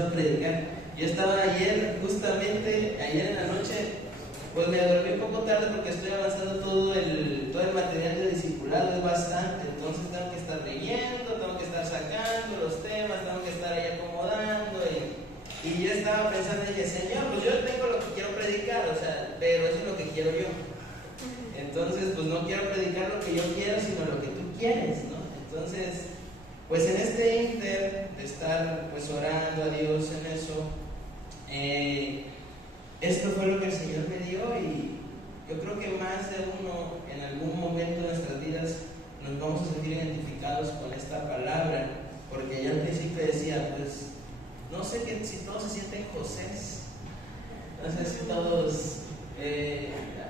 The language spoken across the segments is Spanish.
empiezo a predicar. Yo estaba justamente ayer en la noche, pues me dormí un poco tarde porque estoy avanzando todo el material de discipulado, es bastante, entonces tengo que estar leyendo, tengo que estar sacando los temas, tengo que estar ahí acomodando y yo estaba pensando y dije, Señor, pues yo tengo lo que quiero predicar, o sea, pero eso es lo que quiero yo. Entonces, pues no quiero predicar lo que yo quiero, sino lo que tú quieres, ¿no? Entonces, pues en este inter de estar pues orando a Dios en eso, esto fue lo que el Señor me dio y yo creo que más de uno en algún momento de nuestras vidas nos vamos a sentir identificados con esta palabra, porque yo al principio decía, pues no sé si todos se sienten Josés, no sé si todos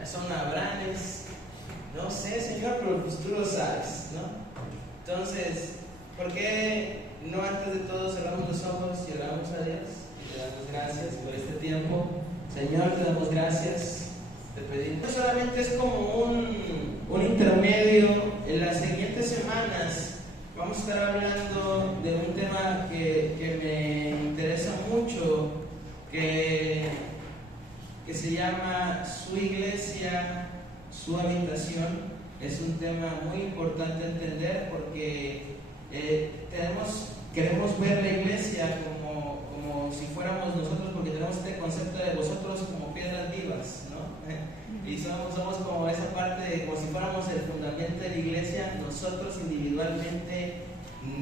son Abrahames, no sé, Señor, pero pues tú lo sabes, ¿no? Entonces, ¿por qué no antes de todo cerramos los ojos y oramos a Dios y le damos gracias por este tiempo? Señor, te damos gracias, te pedimos. No solamente es como un intermedio, en las siguientes semanas vamos a estar hablando de un tema que me interesa mucho, que se llama Su Iglesia, Su Habitación. Es un tema muy importante entender porque queremos ver la iglesia como si fuéramos nosotros, porque tenemos este concepto de vosotros como piedras vivas, ¿no? Y somos como esa parte de como si fuéramos el fundamento de la iglesia. Nosotros individualmente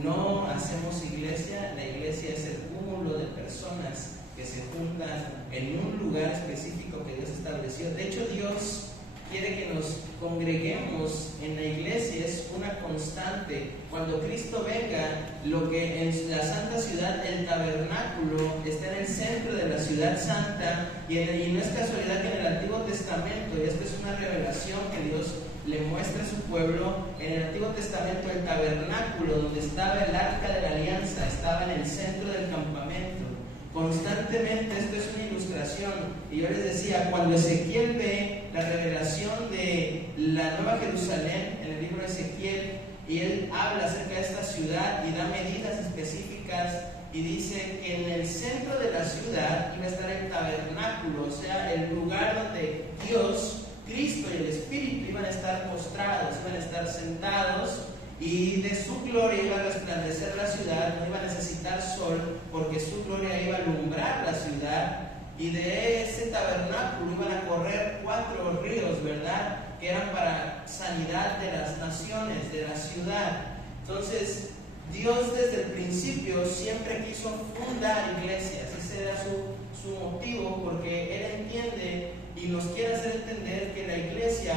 no hacemos iglesia, la iglesia es el cúmulo de personas que se juntan en un lugar específico que Dios estableció. De hecho, Dios quiere que nos congreguemos en la iglesia, es una constante. Cuando Cristo venga, lo que en la santa ciudad, el tabernáculo, está en el centro de la ciudad santa, y no es casualidad que en el Antiguo Testamento, y esto es una revelación que Dios le muestra a su pueblo, en el Antiguo Testamento el tabernáculo, donde estaba el arca de la alianza, estaba en el centro del campamento. Constantemente, esto es una ilustración, y yo les decía, cuando Ezequiel ve la revelación de la Nueva Jerusalén en el libro de Ezequiel, y él habla acerca de esta ciudad y da medidas específicas y dice que en el centro de la ciudad iba a estar el tabernáculo, o sea, el lugar donde Dios, Cristo y el Espíritu iban a estar postrados, iban a estar sentados, y de su gloria iba a resplandecer la ciudad, no iba a necesitar sol porque su gloria iba a alumbrar la ciudad, y de ese tabernáculo iban a correr 4 ríos, ¿verdad?, que eran para sanidad de las naciones, de la ciudad. Entonces, Dios desde el principio siempre quiso fundar iglesias, ese era su motivo, porque Él entiende y nos quiere hacer entender que la iglesia,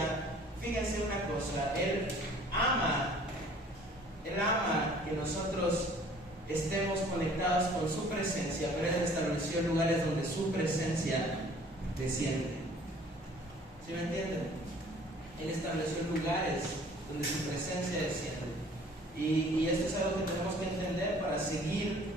fíjense una cosa, Él ama que nosotros estemos conectados con su presencia, pero Él estableció lugares donde su presencia desciende. ¿Sí me entienden? Él estableció lugares donde su presencia desciende. Y esto es algo que tenemos que entender para seguir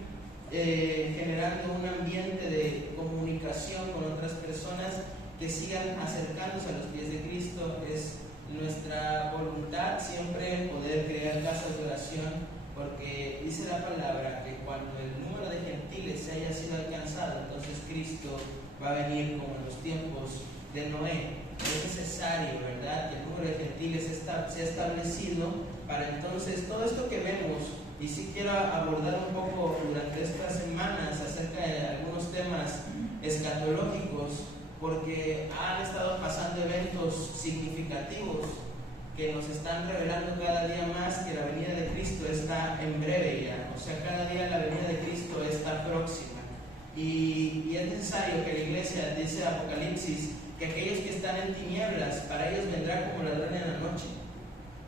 generando un ambiente de comunicación con otras personas que sigan acercándose a los pies de Cristo. Es nuestra voluntad siempre poder crear casas de oración, porque dice la palabra que cuando el número de gentiles haya sido alcanzado, entonces Cristo va a venir como en los tiempos de Noé. Es necesario, ¿verdad?, que el número de gentiles sea establecido para entonces todo esto que vemos. Y sí quiero abordar un poco durante estas semanas acerca de algunos temas escatológicos, porque han estado pasando eventos significativos que nos están revelando cada día más que la venida de Cristo está en breve ya. O sea, cada día la venida de Cristo está próxima. Y es necesario que la iglesia, dice Apocalipsis, que aquellos que están en tinieblas, para ellos vendrá como ladrón en la noche.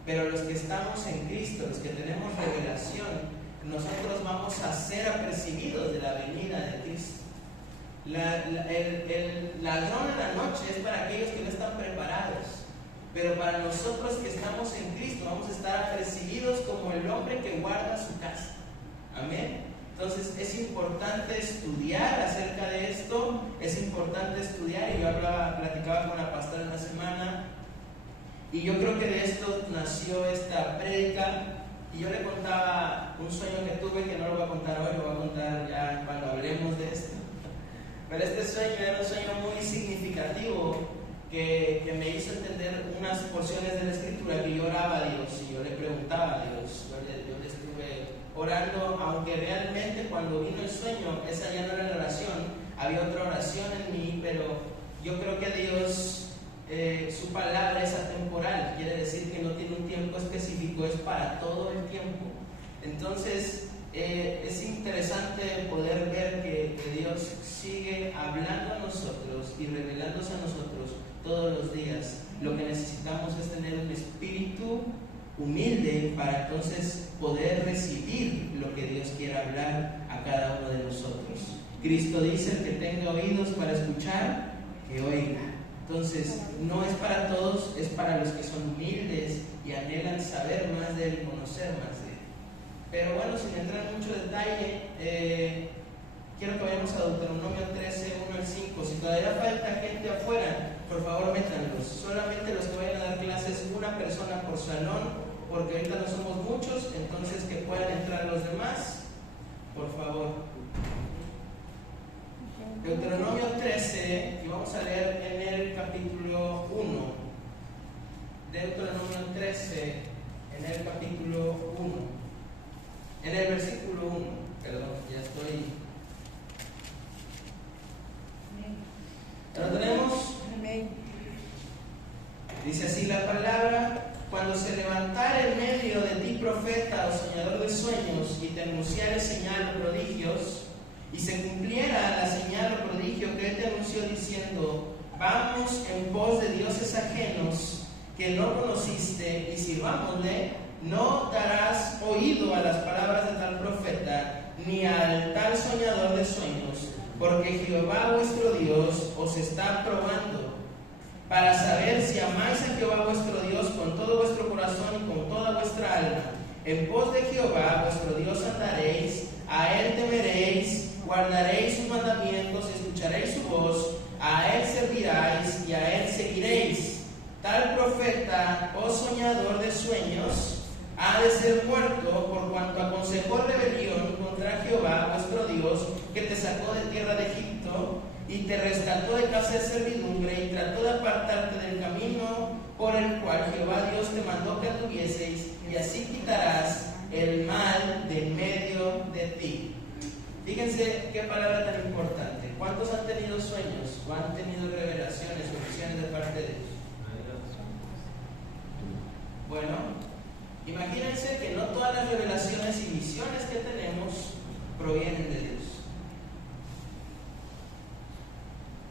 Pero los que estamos en Cristo, los que tenemos revelación, nosotros vamos a ser apercibidos de la venida de Cristo. El ladrón en la noche es para aquellos que no están preparados, pero para nosotros que estamos en Cristo vamos a estar apercibidos como el hombre que guarda su casa. Amén. Entonces es importante estudiar acerca de esto, es importante estudiar, y yo platicaba con la pastora una semana, y yo creo que de esto nació esta prédica, y yo le contaba un sueño que tuve, que no lo voy a contar hoy, lo voy a contar ya cuando hablemos de Pero este sueño era un sueño muy significativo que me hizo entender unas porciones de la escritura que yo oraba a Dios y yo le preguntaba a Dios. Yo le estuve orando, aunque realmente cuando vino el sueño, esa ya no era la oración, había otra oración en mí, pero yo creo que Dios, su palabra es atemporal, quiere decir que no tiene un tiempo específico, es para todo el tiempo. Entonces, es interesante poder ver que Dios sigue hablando a nosotros y revelándose a nosotros todos los días. Lo que necesitamos es tener un espíritu humilde para entonces poder recibir lo que Dios quiere hablar a cada uno de nosotros. Cristo dice: el que tenga oídos para escuchar, que oiga. Entonces, no es para todos, es para los que son humildes y anhelan saber más de Él, conocer más de Él. Pero bueno, sin entrar en mucho detalle, quiero que vayamos a Deuteronomio 13, 1 al 5. Si todavía falta gente afuera, por favor métanlos. Solamente los que vayan a dar clases, una persona por salón, porque ahorita no somos muchos, entonces que puedan entrar los demás, por favor. Deuteronomio 13, y vamos a leer en el capítulo 1. Deuteronomio 13, en el capítulo 1. En el versículo 1, perdón, ya estoy. ¿Lo tenemos? Dice así la palabra: cuando se levantare en medio de ti profeta o soñador de sueños, y te anunciare señal o prodigios, y se cumpliera la señal o prodigio que él te anunció diciendo: vamos en pos de dioses ajenos que no conociste y sirvámosle, no darás oído a las palabras de tal profeta, ni al tal soñador de sueños, porque Jehová vuestro Dios os está probando, para saber si amáis a Jehová vuestro Dios con todo vuestro corazón y con toda vuestra alma. En pos de Jehová vuestro Dios andaréis, a Él temeréis, guardaréis sus mandamientos, escucharéis su voz, a Él serviráis y a Él seguiréis. Tal profeta o soñador de sueños ha de ser muerto por cuanto aconsejó rebelión contra Jehová vuestro Dios, que te sacó de tierra de Egipto y te rescató de casa de servidumbre, y trató de apartarte del camino por el cual Jehová Dios te mandó que anduvieseis, y así quitarás el mal de en medio de ti. Fíjense qué palabra tan importante. ¿Cuántos han tenido sueños o han tenido revelaciones o visiones de parte de Dios? Bueno, imagínense que no todas las revelaciones y visiones que tenemos provienen de Dios.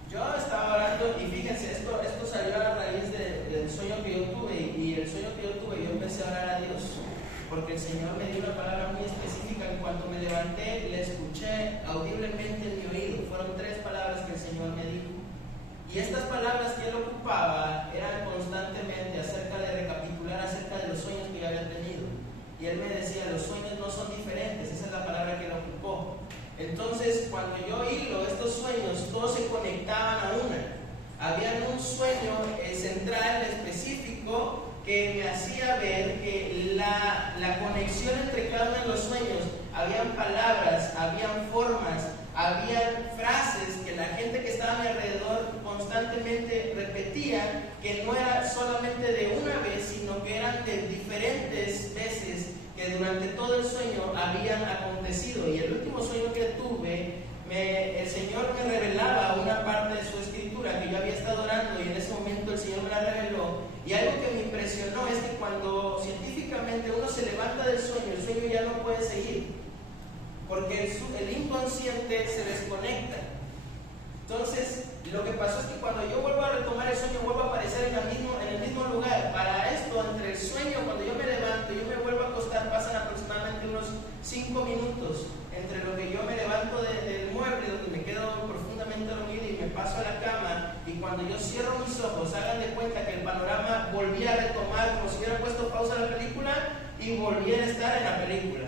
Yo estaba orando y fíjense, esto salió a raíz del sueño que yo tuve, y el sueño que yo tuve, yo empecé a orar a Dios, porque el Señor me dio una palabra muy específica. En cuanto me levanté, le escuché audiblemente en mi oído. Fueron 3 palabras que el Señor me dijo. Y estas palabras que él ocupaba eran constantemente acerca de recapitular acerca de los sueños que yo había tenido. Y él me decía: los sueños no son diferentes. Esa es la palabra que él ocupó. Entonces, cuando yo hilo estos sueños, todos se conectaban a una. Había un sueño central específico que me hacía ver que la conexión entre cada uno de los sueños, habían palabras, habían formas, habían frases que la gente que estaba a mi alrededor constantemente repetía, que no era solamente de una vez, sino que eran de diferentes veces, que durante todo el sueño habían acontecido. Y el último sueño que tuve, el Señor me revelaba una parte de su escritura que yo había estado orando, y en ese momento el Señor me la reveló. Y algo que me impresionó es que cuando científicamente uno se levanta del sueño, el sueño ya no puede seguir, porque el inconsciente se desconecta. Entonces, lo que pasó es que cuando yo vuelvo a retomar el sueño, vuelvo a aparecer en el mismo lugar. Para esto, entre el sueño, cuando yo me levanto y yo me vuelvo a acostar, pasan aproximadamente unos 5 minutos entre lo que yo me levanto del mueble, donde me quedo profundamente dormido y me paso a la cama, y cuando yo cierro mis ojos, hagan de cuenta que el panorama volvía a retomar, como si hubiera puesto pausa a la película y volviera a estar en la película.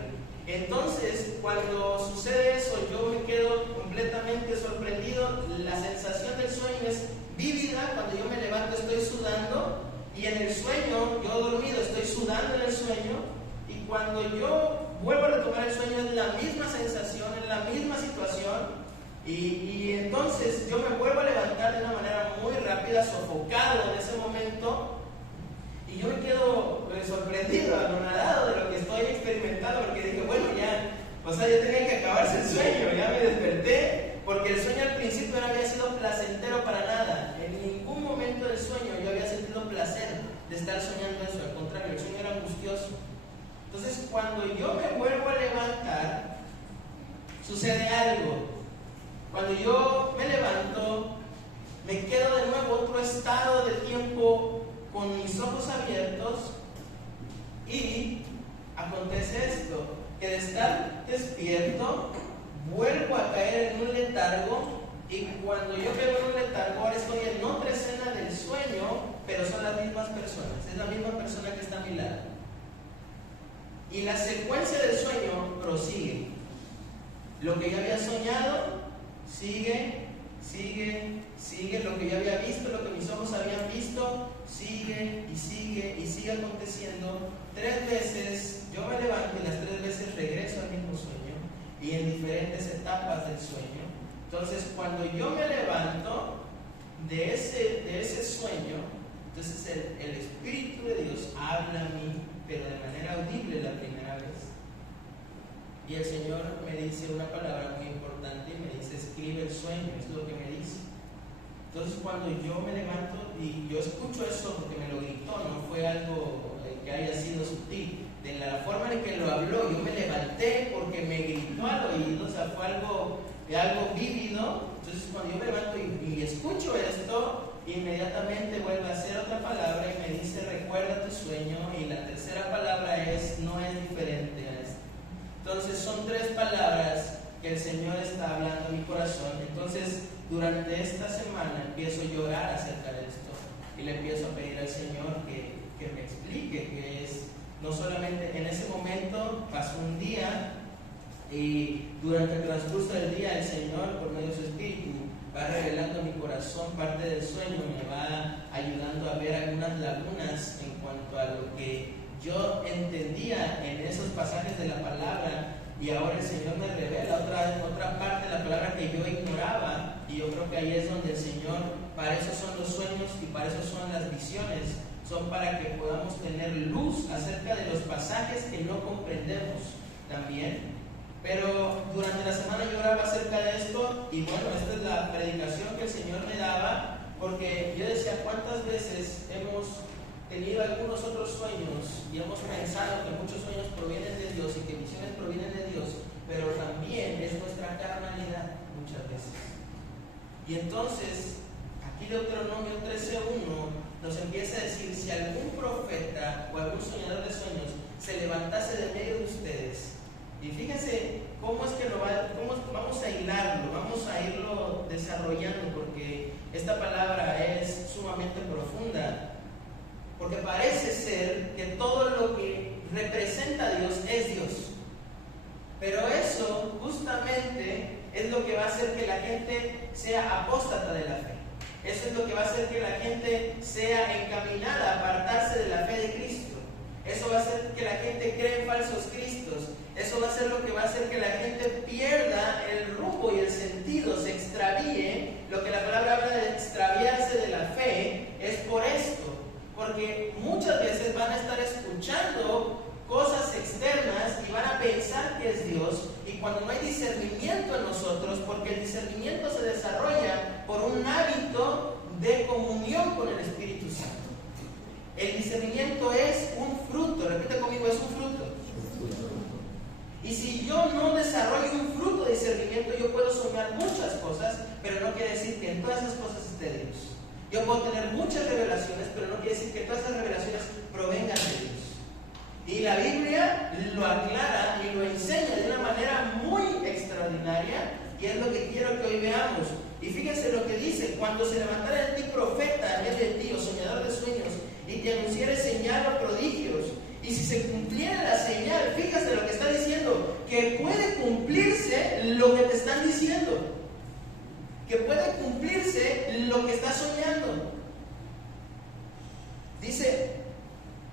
Entonces, cuando sucede eso, yo me quedo completamente sorprendido. La sensación del sueño es vívida. Cuando yo me levanto estoy sudando, y en el sueño, yo dormido, estoy sudando en el sueño, y cuando yo vuelvo a retomar el sueño es la misma sensación, es la misma situación. Y entonces entonces yo me vuelvo a levantar de una manera muy rápida, sofocado en ese momento, y yo me quedo sorprendido, anonadado de lo que estoy experimentando, porque dije, bueno, ya, o sea, ya tenía que acabarse el sueño, ya me desperté, porque el sueño al principio no había sido placentero para nada. En ningún momento del sueño yo había sentido placer de estar soñando eso, al contrario, el sueño era angustioso. Entonces, cuando yo me vuelvo a levantar, sucede algo. Cuando yo me levanto, me quedo de nuevo otro estado de tiempo con mis ojos abiertos y acontece esto, que de estar despierto vuelvo a caer en un letargo, y cuando yo caigo en un letargo ahora estoy en otra escena del sueño, pero son las mismas personas, es la misma persona que está a mi lado, y la secuencia del sueño prosigue. Lo que yo había soñado sigue, lo que yo había visto, lo que mis ojos habían visto, sigue aconteciendo. 3 veces yo me levanto y las 3 veces regreso al mismo sueño, y en diferentes etapas del sueño. Entonces, cuando yo me levanto de ese sueño, entonces el Espíritu de Dios habla a mí, pero de manera audible la primera vez. Y el Señor me dice una palabra muy importante y me dice, escribe el sueño, es lo que me dice. Entonces, cuando yo me levanto y yo escucho eso porque me lo gritó, no fue algo que haya sido sutil, de la forma en que lo habló, yo me levanté porque me gritó al oído, o sea, fue algo vívido. Entonces, cuando yo me levanto y escucho esto, inmediatamente vuelve a hacer otra palabra y me dice, recuerda tu sueño, y la tercera palabra es, no es diferente a esto. Entonces, son 3 palabras que el Señor está hablando a mi corazón. Entonces, durante esta semana empiezo a llorar acerca de esto y le empiezo a pedir al Señor que me explique qué es. No solamente en ese momento pasó un día, y durante el transcurso del día el Señor, por medio de su Espíritu, va revelando a mi corazón parte del sueño, me va ayudando a ver algunas lagunas en cuanto a lo que yo entendía en esos pasajes de la palabra, y ahora el Señor me revela otra parte de la palabra que yo ignoraba. Y yo creo que ahí es donde el Señor, para eso son los sueños y para eso son las visiones, son para que podamos tener luz acerca de los pasajes que no comprendemos también. Pero durante la semana yo oraba acerca de esto, y bueno, esta es la predicación que el Señor me daba, porque yo decía, ¿cuántas veces hemos tenido algunos otros sueños y hemos pensado que muchos sueños provienen de Dios y que visiones provienen de Dios, pero también es nuestra carnalidad muchas veces? Y entonces, aquí Deuteronomio 13:1 nos empieza a decir, si algún profeta o algún soñador de sueños se levantase de medio de ustedes, y fíjense cómo es que cómo vamos a hilarlo, vamos a irlo desarrollando, porque esta palabra es sumamente profunda, porque parece ser que todo lo que representa a Dios es Dios, pero eso justamente es lo que va a hacer que la gente sea apóstata de la fe. Eso es lo que va a hacer que la gente sea encaminada a apartarse de la fe de Cristo. Eso va a hacer que la gente cree en falsos cristos. Eso va a ser lo que va a hacer que la gente pierda el rumbo y el sentido, se extravíe. Lo que la palabra habla de extraviarse de la fe es por esto, porque muchas veces van a estar escuchando cosas externas y van a pensar que es Dios, y cuando no hay discernimiento en nosotros, porque el discernimiento se desarrolla por un hábito de comunión con el Espíritu Santo. El discernimiento es un fruto, repite conmigo, es un fruto. Y si yo no desarrollo un fruto de discernimiento, yo puedo soñar muchas cosas, pero no quiere decir que en todas esas cosas esté Dios. Yo puedo tener muchas revelaciones, pero no quiere decir que todas esas revelaciones provengan de Dios. Y la Biblia lo aclara y lo enseña de una manera muy extraordinaria, y es lo que quiero que hoy veamos. Y fíjense lo que dice: cuando se levantara de ti profeta en medio de ti, o soñador de sueños, y te anunciare señal o prodigios, y si se cumpliera la señal, fíjate lo que está diciendo, que puede cumplirse lo que te están diciendo, que puede cumplirse lo que estás soñando. Dice,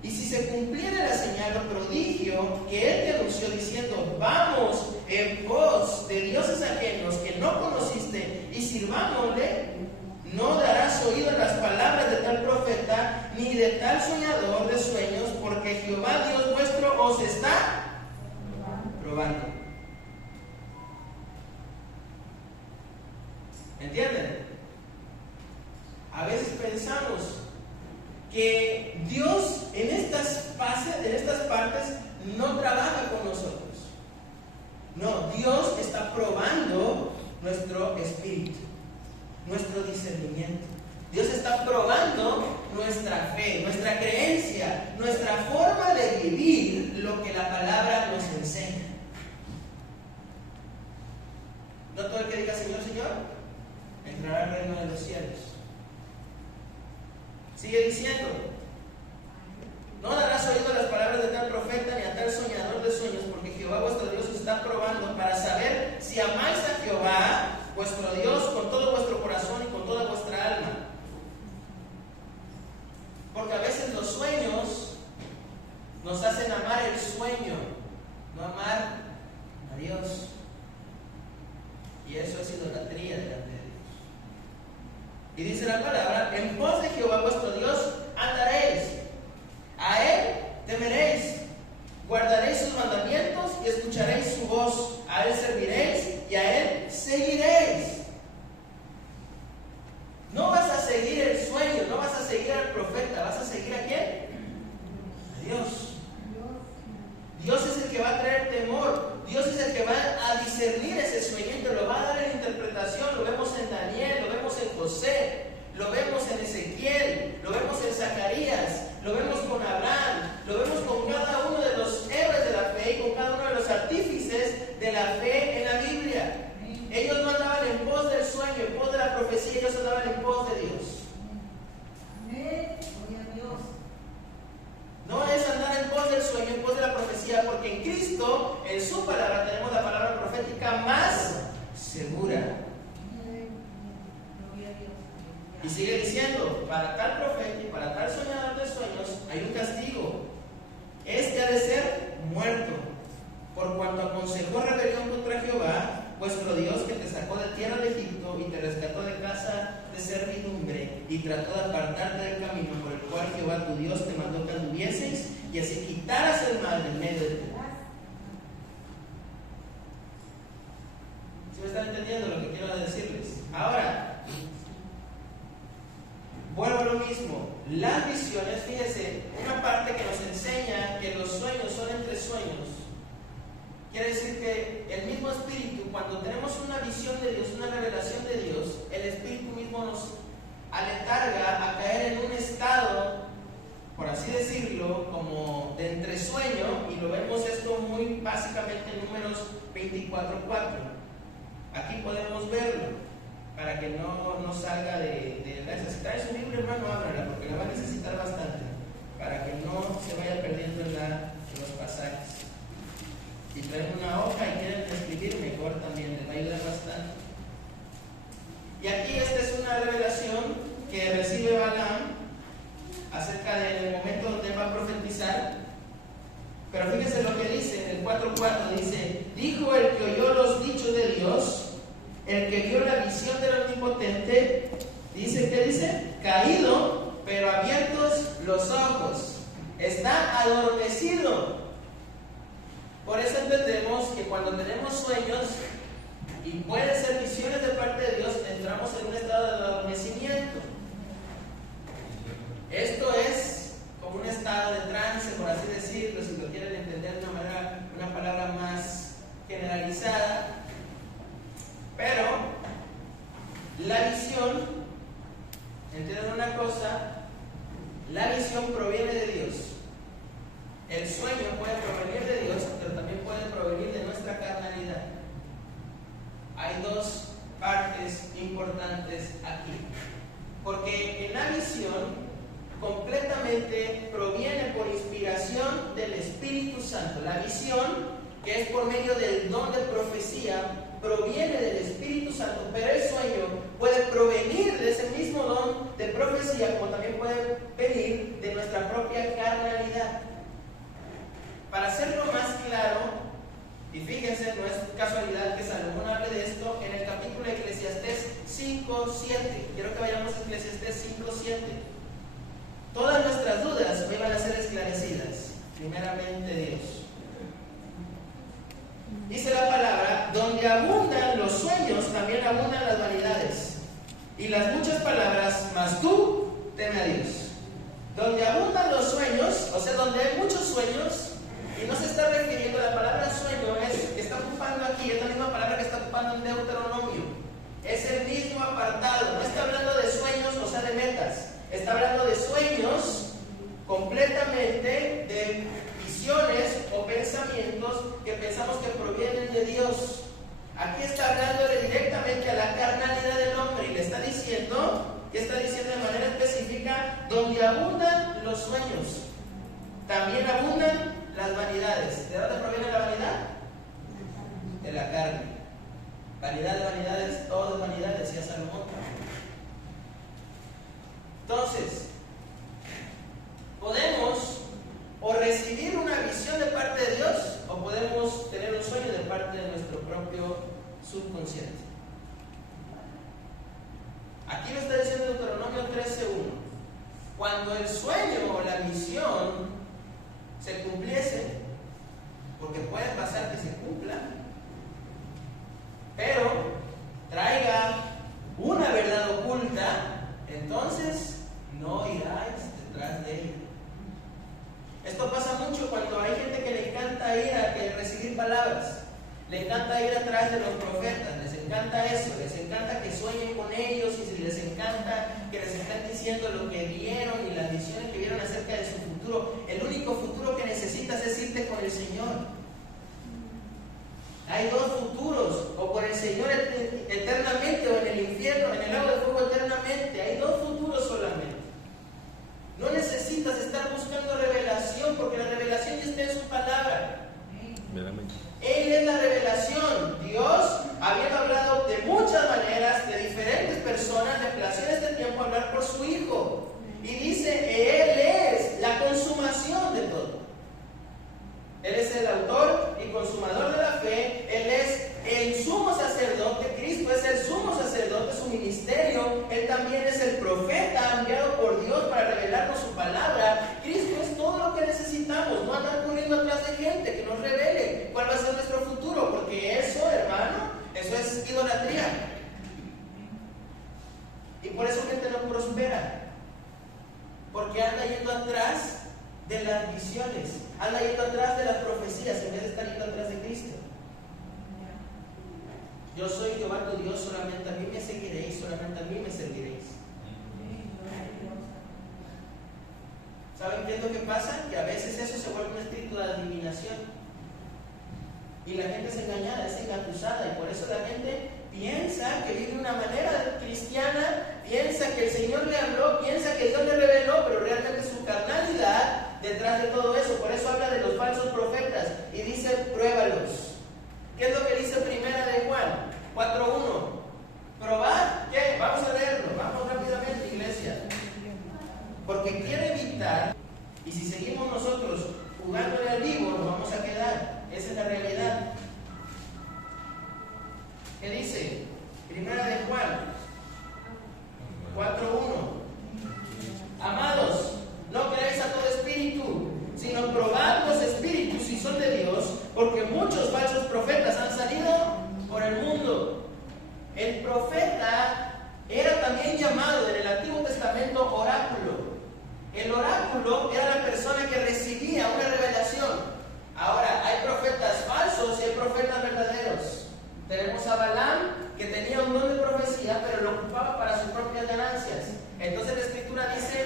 y si se cumpliera la señal o prodigio que él te anunció diciendo, vamos en pos de dioses ajenos que no conociste y sirvamos está probando. ¿Entienden? A veces pensamos que Dios en estas partes no trabaja con nosotros. No, Dios está probando nuestro espíritu, nuestro discernimiento. Dios está probando nuestra fe, nuestra creencia, nuestra forma de vivir lo que la palabra nos enseña. No todo el que diga Señor, Señor, entrará al reino de los cielos. Sigue diciendo: no darás oído a las palabras de tal profeta ni a tal soñador de sueños, porque Jehová vuestro Dios os está probando para saber si amáis a Jehová vuestro Dios con todo vuestro corazón y con toda vuestra alma. Porque a veces los sueños nos hacen amar el sueño, no amar a Dios. Y eso es idolatría delante de Dios. Y dice la palabra: en pos de Jehová vuestro Dios andaréis, a Él temeréis, guardaréis sus mandamientos y escucharéis su voz, a Él serviréis y a Él seguiréis. No vas a seguir el sueño, no vas a seguir al profeta, vas a seguir a quién? A Dios. Dios es el que va a traer temor. Dios es el que va a discernir ese sueño, lo va a dar en interpretación. Lo vemos en Daniel, lo vemos en José, lo vemos en Ezequiel, lo vemos en Zacarías, lo vemos con Abraham, lo vemos con cada uno de los héroes de la fe y con cada uno de los artífices de la fe en la Biblia. Ellos no andaban en pos del sueño, en pos de la profecía, ellos andaban en pos de Dios. No es andar en pos del sueño, en pos de la profecía, porque en Cristo, en su palabra, tenemos la palabra profética más segura. Y sigue diciendo: para tal profeta y para tal soñador de sueños hay un castigo. Este ha de ser muerto, por cuanto aconsejó rebelión contra Jehová vuestro Dios, que te sacó de tierra de Egipto y te rescató de casa de servidumbre, y trató de apartarte del camino por el cual Jehová tu Dios te mandó que anduvieseis, y así quitaras el mal del medio de ti. ¿Sí me están entendiendo lo que quiero decirles? Ahora, vuelvo a lo mismo. Las visiones, fíjense, una parte que nos enseña que los sueños son entre sueños. Quiere decir que el mismo Espíritu, cuando tenemos una visión de Dios, una revelación de Dios, el Espíritu mismo nos aletarga a caer en un estado, por así decirlo, como de entresueño, y lo vemos esto muy básicamente en Números 24:4. Aquí podemos verlo, para que no salga de la. Si traes un libro, hermano, ábrala, porque la va a necesitar bastante, para que no se vaya perdiendo en los pasajes. Si traen una hoja y quieren escribir, mejor también, les va a ayudar bastante. Y aquí esta es una revelación que recibe Balaam acerca del momento donde va a profetizar. Pero fíjense lo que dice en el 4:4, dice: dijo el que oyó los dichos de Dios, el que vio la visión del Omnipotente, dice, ¿qué dice? Caído, pero abiertos los ojos, está adormecido. Por eso entendemos que cuando tenemos sueños, y pueden ser visiones de parte de Dios, entramos en un estado de adormecimiento. Esto es como un estado de trance, por así decirlo, si lo quieren entender de una manera, una palabra más generalizada. Pero la visión, entiendan una cosa, la visión proviene de Dios. El sueño puede provenir de Dios, pero también puede provenir de nuestra carnalidad. Hay dos partes importantes aquí, porque en la visión completamente proviene por inspiración del Espíritu Santo. La visión, que es por medio del don de profecía, proviene del Espíritu Santo, pero el sueño puede provenir de ese mismo don de profecía, como también puede venir de nuestra propia carnalidad. Para hacerlo más claro, y fíjense, no es casualidad que Salomón hable de esto en el capítulo de Eclesiastés 5:7. Quiero que vayamos a Eclesiastés 5:7. Todas nuestras dudas hoy van a ser esclarecidas, primeramente Dios. también abundan las vanidades y las muchas palabras, mas tú teme a Dios. Donde abundan los sueños, o sea, donde hay muchos sueños, y no se está refiriendo, la palabra sueño que está ocupando aquí, es la misma palabra que está ocupando en Deuteronomio. Es el mismo apartado, no está hablando de sueños, o sea, de metas. Está hablando de sueños completamente de visiones o pensamientos que pensamos que provienen de Dios. Aquí está hablándole directamente a la carnalidad del hombre y le está diciendo, ¿qué está diciendo de manera específica? Donde abundan los sueños, también abundan las vanidades. ¿De dónde proviene la vanidad? De la carne. Vanidad de vanidades, todo es vanidad, decía Salomón. Entonces, podemos o recibir una visión de parte de Dios o podemos tener un sueño de parte de nuestro propio subconsciente. Aquí lo está diciendo Deuteronomio 13:1. Cuando el sueño o la visión se cumpliese, porque puede pasar que se cumpla, pero traiga una verdad oculta, entonces no iráis detrás de ella. Esto pasa mucho cuando hay gente que le encanta ir a recibir palabras, le encanta ir atrás de los profetas, les encanta eso, les encanta que sueñen con ellos y les encanta que les estén diciendo lo que vieron y las visiones que vieron acerca de su futuro. El único futuro que necesitas es irte con el Señor. Hay dos futuros, o con el Señor eternamente o en el infierno, en el lago de fuego eternamente. Hay dos futuros solamente. No necesitas estar buscando revelación, porque la revelación ya está en su palabra. Él es la revelación. Dios, habiendo hablado de muchas maneras, de diferentes personas, le plació en este tiempo hablar por su Hijo. Y dice, Él es la consumación de todo. Él es el autor y consumador de la fe. Él es el sumo sacerdote. Cristo es el sumo sacerdote, su ministerio. Él también es el profeta enviado por Dios para revelarnos su palabra. Cristo es todo lo que necesitamos. No andar corriendo atrás de gente que nos revele cuál va a ser nuestro futuro, porque eso, hermano, eso es idolatría. Y por eso gente no prospera, porque anda yendo atrás de las visiones, anda yendo atrás de las profecías en vez de estar yendo atrás de Cristo. Yo soy Jehová tu Dios, solamente a mí me seguiréis, solamente a mí me serviréis. ¿Saben qué es lo que pasa? Que a veces eso se vuelve un espíritu de adivinación y la gente es engañada, es engatusada, y por eso la gente piensa que vive de una manera cristiana, piensa que el Señor le habló, piensa que Dios le reveló, pero realmente su carnalidad detrás de todo eso. Por eso habla de los falsos profetas y dice, pruébalos. ¿Qué es lo que dice primera de Juan 4:1? ¿Probar? ¿Qué? Vamos a leerlo, vamos rápidamente, iglesia. Porque quiere evitar, y si seguimos nosotros jugándole al vivo, nos vamos a quedar. Esa es la realidad. ¿Qué dice? Primera de Juan 4:1. Amados, no creáis a todo espíritu, sino probad los espíritus si son de Dios, porque muchos falsos profetas han salido por el mundo. El profeta era también llamado en el Antiguo Testamento oráculo. El oráculo era la persona que recibía una revelación. Ahora, hay profetas falsos y hay profetas verdaderos. Tenemos a Balaam, que tenía un don de profecía, pero lo ocupaba para sus propias ganancias. Entonces la Escritura dice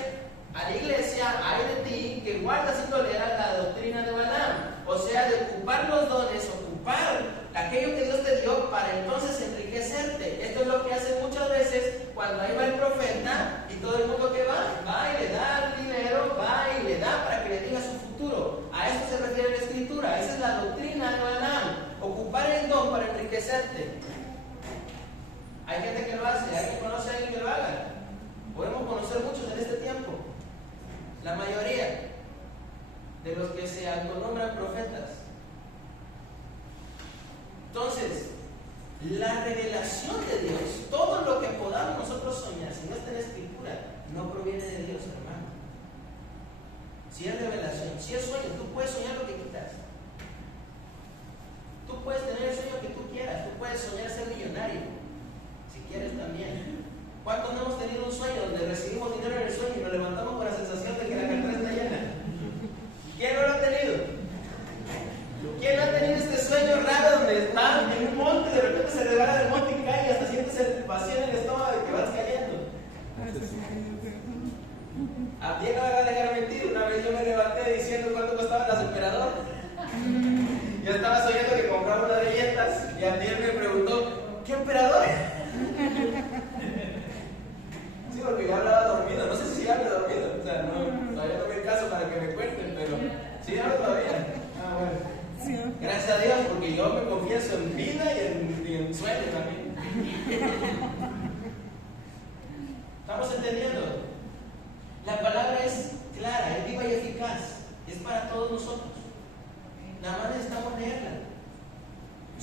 a la iglesia, ay de ti, que guardas y toleras la doctrina de Balaam. O sea, de ocupar los dones, ocupar aquello que Dios te dio para entonces enriquecerte. Esto es lo que hacen muchas veces cuando ahí va el profeta y todo el mundo que va y le da dinero, va y le da para que le diga su futuro. A eso se refiere la Escritura. Esa es la doctrina de Balaam. Ocupar el don para enriquecerte. Hay gente que lo hace, alguien conoce a alguien que lo haga. Podemos conocer muchos en este tiempo. La mayoría de los que se autonombran profetas. Entonces, la revelación de Dios, todo lo que podamos nosotros soñar, si no está en la Escritura, no proviene de Dios, hermano. Si es revelación, si es sueño, tú puedes soñar lo que quieras. Tú puedes tener el sueño que tú quieras, tú puedes soñar ser millonario. sueño donde recibimos dinero en el sueño y nos levantamos con la sensación de que la cartera está llena? ¿Quién no lo ha tenido? ¿Quién no ha tenido este sueño raro donde está en un monte, de repente se resbala del monte y cae y hasta sientes el vacío en el estómago de que vas cayendo? A ti no me va a dejar mentir. Una vez yo me levanté diciendo cuánto costaba el aspirador. Yo estaba soñando que compraba unas galletas y a ti él me preguntó, ¿qué operador? Sí, porque ya hablaba dormido. No sé si hablo dormido. O sea, no, todavía no me hay caso para que me cuenten, pero sí hablo todavía. Ah, bueno. Gracias a Dios, porque yo me confieso en vida y en sueño también. ¿Estamos entendiendo? La palabra es clara, es viva y eficaz. Es para todos nosotros. Nada más necesitamos leerla.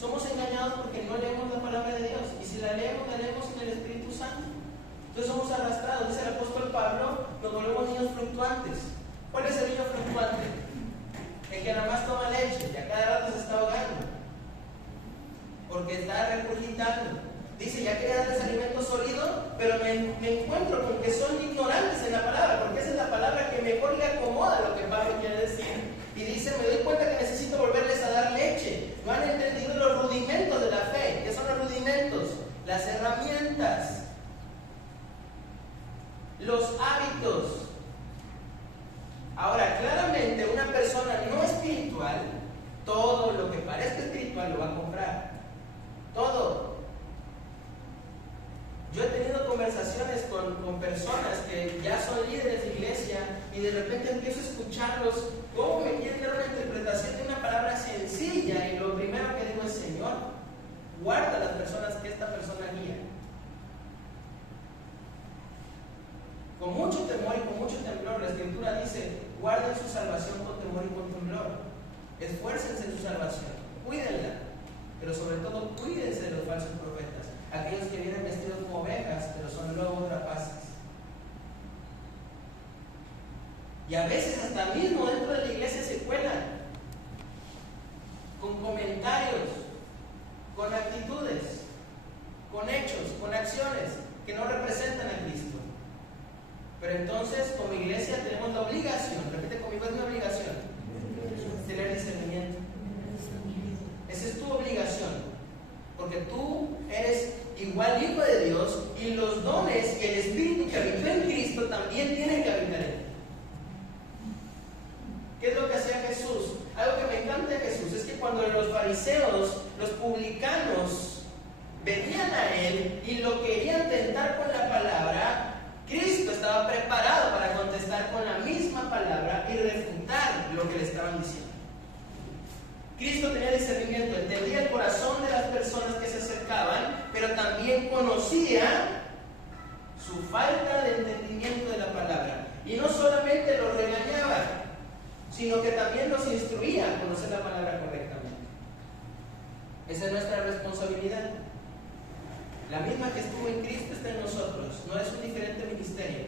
Somos engañados porque no leemos la palabra de Dios. Y si la leemos en el Espíritu Santo. Entonces somos arrastrados. Dice el apóstol Pablo, nos volvemos niños fluctuantes. ¿Cuál es el niño fluctuante? El que nada más toma leche y a cada rato se está ahogando. Porque está regurgitando. Dice, ya quería darles alimento sólido, pero me encuentro con que son ignorantes en la palabra, porque esa es la palabra que mejor le acomoda lo que Pablo quiere decir. Y dice, me doy cuenta que necesito volverles a dar leche. No han entendido los rudimentos de la fe. ¿Qué son los rudimentos? Las herramientas, los hábitos. Ahora, claramente una persona no espiritual, todo lo que parezca espiritual lo va a comprar. Todo. Yo he tenido conversaciones con personas que ya son líderes de iglesia y de repente empiezo a escucharlos cómo me quieren dar una interpretación de una palabra sencilla y lo primero que digo es, Señor, guarda a las personas que esta persona guía. Con mucho temor y con mucho temblor, la Escritura dice, guarden su salvación con temor y con temblor. Esfuércense en su salvación, cuídenla, pero sobre todo cuídense de los falsos profetas. Aquellos que vienen vestidos como ovejas, pero son lobos rapaces. Y a veces hasta mismo dentro de la iglesia se cuelan con comentarios, con actitudes, con hechos, con acciones que no representan a Cristo. Pero entonces como iglesia tenemos la obligación, repite conmigo, es mi obligación, tener discernimiento. Esa es tu obligación. Porque tú eres igual hijo de Dios y los dones y el Espíritu que habitó en Cristo también tienen que habitar en él. ¿Qué es lo que hacía Jesús? Algo que me encanta de Jesús es que cuando los fariseos, los publicanos, venían a él y lo querían tentar con la palabra, Cristo estaba preparado para contestar con la misma palabra y refutar lo que le estaban diciendo. Cristo tenía discernimiento, entendía el corazón de las personas que se acercaban, pero también conocía su falta de entendimiento de la palabra. Y no solamente los regañaba, sino que también los instruía a conocer la palabra correctamente. Esa es nuestra responsabilidad. La misma que estuvo en Cristo está en nosotros, no es un diferente ministerio.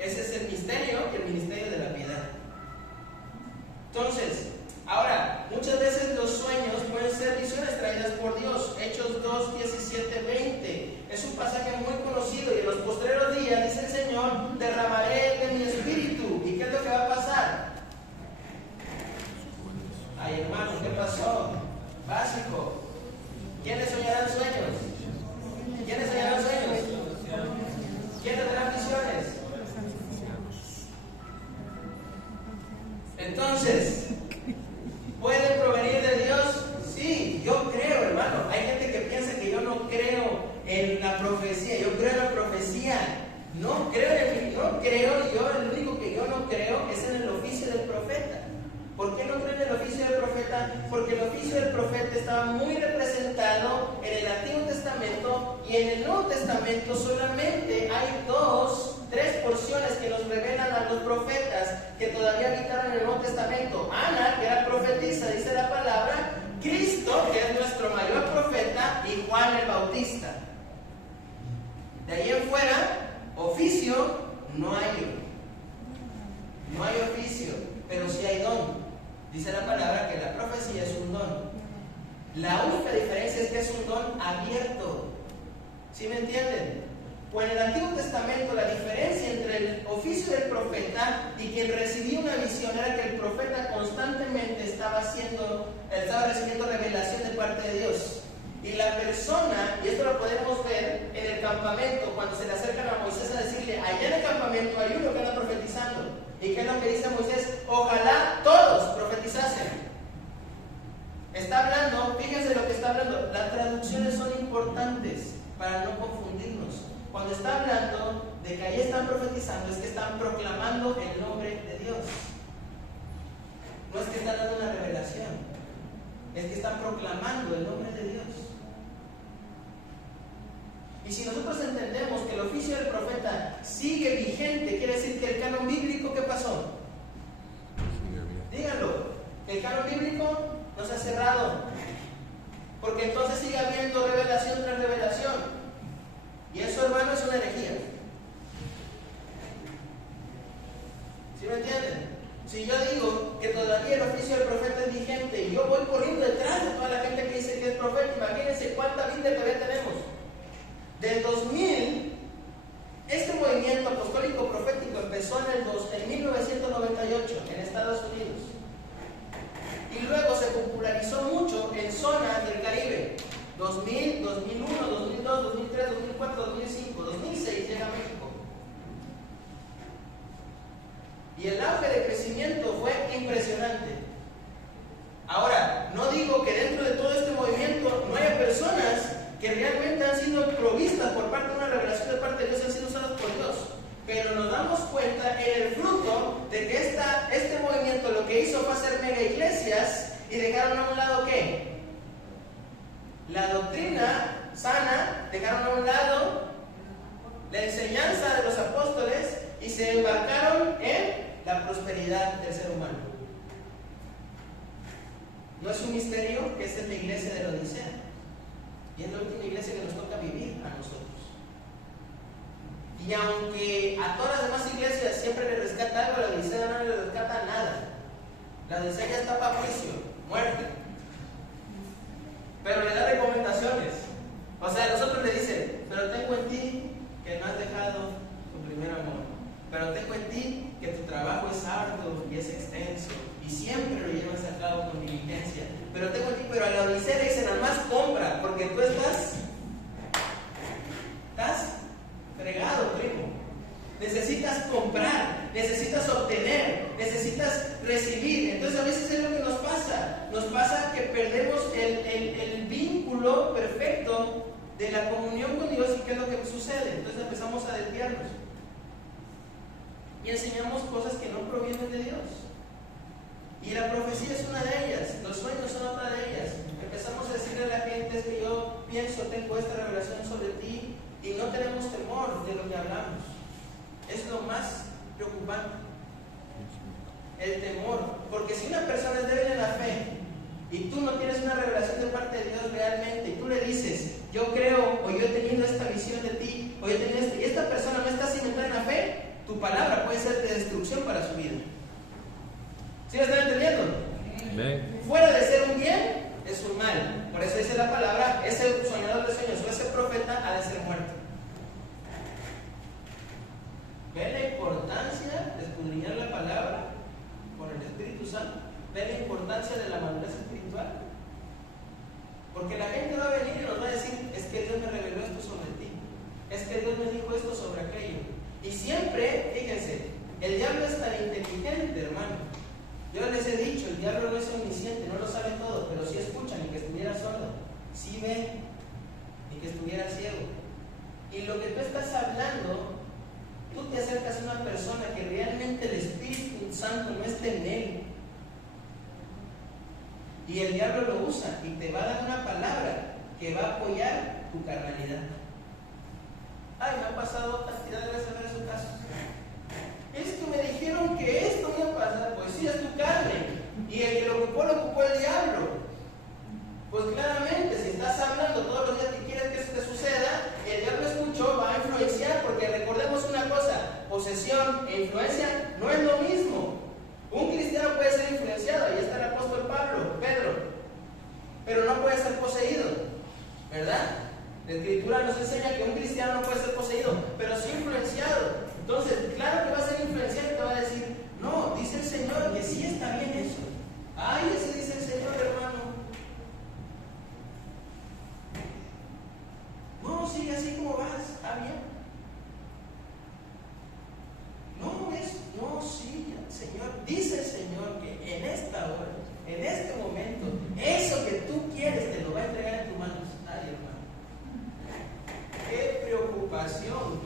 Ese es el misterio y el ministerio de la piedad. Entonces, ahora, muchas veces los sueños pueden ser visiones traídas por Dios. Hechos 2, 17, 20. Es un pasaje muy conocido y en los postreros días, dice el Señor, derramaré de mi espíritu. ¿Y qué es lo que va a pasar? Ay, hermano, ¿qué pasó? Básico. ¿Quiénes soñarán sueños? ¿Quiénes soñarán sueños? ¿Quiénes tendrán visiones? Entonces, ¿pueden provenir de Dios? Sí, yo creo, hermano. Hay gente que piensa que yo no creo en la profecía. Yo creo en la profecía. No creo yo, el único que yo no creo es en el oficio del profeta. ¿Por qué no creo en el oficio del profeta? Porque el oficio del profeta estaba muy representado en el Antiguo Testamento y en el Nuevo Testamento solamente hay 3 porciones que nos revelan a los profetas que todavía habitaron en el Nuevo Testamento. Ana, que era profetisa, dice la palabra, Cristo, que es nuestro mayor profeta, y Juan el Bautista. De ahí en fuera, oficio no hay. No hay oficio, pero sí hay don. Dice la palabra que la profecía es un don. La única diferencia es que es un don abierto. ¿Sí me entienden? Pues en el Antiguo Testamento Testamento, la diferencia entre el oficio del profeta y quien recibía una visión era que el profeta constantemente estaba recibiendo revelación de parte de Dios. Y la persona, y esto lo podemos ver en el campamento, cuando se le acercan a Moisés a decirle, allá en el campamento hay uno que anda profetizando. ¿Y qué es lo que dice Moisés? Ojalá todos profetizasen. Está hablando, fíjense lo que está hablando, las traducciones son importantes para no confundirnos. Cuando está hablando de que ahí están profetizando, es que están proclamando el nombre de Dios. No es que están dando una revelación, es que están proclamando el nombre de Dios. Y si nosotros entendemos que el oficio del profeta sigue vigente, quiere decir que el canon bíblico, ¿qué pasó? Díganlo, el canon bíblico no se ha cerrado, porque entonces sigue habiendo revelación tras revelación, y eso, hermano, es una herejía. ¿Sí me entienden? Si yo digo que todavía el oficio del profeta es vigente y yo voy corriendo detrás de toda la gente que dice que es profeta, imagínense cuánta Biblia todavía tenemos. Del 2000, este movimiento apostólico profético empezó en 1998 en Estados Unidos. Y luego se popularizó mucho en zonas del Caribe. 2000, 2001, 2002, 2003, 2004, 2005, 2006 llega a México. Y el auge de crecimiento fue impresionante. Ahora, no digo que dentro de todo este movimiento no haya personas que realmente han sido provistas por parte de una revelación de parte de Dios, han sido usadas por Dios. Pero nos damos cuenta en el fruto de que este movimiento lo que hizo fue hacer mega iglesias y dejaron a un lado ¿qué? La doctrina sana, dejaron a un lado la enseñanza de los apóstoles y se embarcaron en la prosperidad del ser humano. No es un misterio que esta es la iglesia de la Odisea. Y es la última iglesia que nos toca vivir a nosotros. Y aunque a todas las demás iglesias siempre le rescata algo, a la Odisea no le rescata nada. La Odisea ya está para juicio, muerte. Pero le da recomendaciones. O sea, a nosotros le dicen, pero tengo en ti que no has dejado tu primer amor. Pero tengo en ti que tu trabajo es arduo y es extenso. Y siempre lo llevas a cabo con diligencia. Pero tengo en ti, pero a la Odisea le dicen, nada más compra, porque tú estás fregado, primo. Necesitas comprar, necesitas obtener, necesitas recibir. Entonces a veces es lo que nos pasa. Nos pasa que perdemos el vínculo perfecto de la comunión con Dios. ¿Y qué es lo que sucede? Entonces empezamos a desviarnos y enseñamos cosas que no provienen de Dios. Y la profecía es una de ellas, los sueños son otra de ellas. Empezamos a decirle a la gente, es que yo pienso, tengo esta revelación sobre ti, y no tenemos temor de lo que hablamos. Es lo más preocupante, el temor. Porque si una persona es débil en la fe y tú no tienes una revelación de parte de Dios realmente, y tú le dices, yo creo, o yo he tenido esta visión de ti, o yo he tenido esto, y esta persona no está cimentada en la fe, tu palabra puede ser de destrucción para su vida. ¿Sí lo están entendiendo? Amén. Fuera de ser un bien, es un mal. Por eso dice la palabra, ese soñador de sueños o ese profeta ha de ser muerto. ¿Ven la importancia de escudriñar la palabra con el Espíritu Santo? ¿Ven la importancia de la madurez espiritual? Porque la gente va a venir y nos va a decir, es que Dios me reveló esto sobre ti, es que Dios me dijo esto sobre aquello. Y siempre, fíjense, el diablo es tan inteligente, hermano. Yo les he dicho, el diablo no es omnisciente, no lo sabe todo, pero sí escucha, ni que estuviera sordo, sí ve, ni que estuviera ciego. Y lo que tú estás hablando, tú te acercas a una persona que realmente el Espíritu Santo no está en él. Y el diablo lo usa y te va a dar una palabra que va a apoyar tu carnalidad. Ay, me han pasado cantidad de veces a ver esos casos. Es que me dijeron que esto me iba a pasar. Pues sí, es tu carne. Y el que lo ocupó el diablo. Pues claramente, si estás hablando todos los días que quieres que eso te suceda, el diablo escuchó, va a influenciar, porque recordemos una cosa, posesión e influencia no es lo mismo. Un cristiano puede ser influenciado, ahí está el apóstol Pedro, pero no puede ser poseído, ¿verdad? La Escritura nos enseña que un cristiano no puede ser poseído, pero sí influenciado. Entonces, claro que va a ser influenciado y te va a decir, no, dice el Señor que sí está bien eso. Ay, ese dice el Señor, hermano. No, sigue así como vas, está bien. No, sí, Señor, dice el Señor que en esta hora, en este momento, eso que tú quieres te lo va a entregar en tus manos. Ay, hermano, qué preocupación.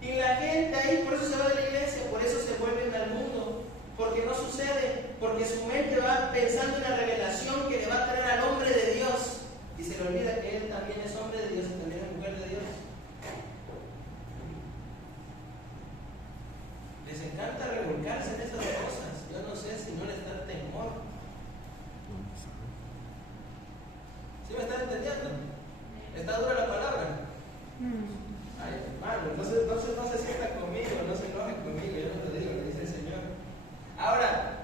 Y la gente ahí, por eso se va de la iglesia, por eso se vuelven al mundo, porque no sucede, porque su mente va pensando en la revelación que le va a traer al hombre de Dios, y se le olvida que él también es hombre de Dios y también es mujer de Dios. Les encanta revolcarse en esas cosas. Yo no sé si no les da temor. ¿Sí me están entendiendo? ¿Está dura la palabra? Ay, hermano, no se sienta conmigo, no se enoje conmigo, yo no te digo lo que dice el Señor. Ahora,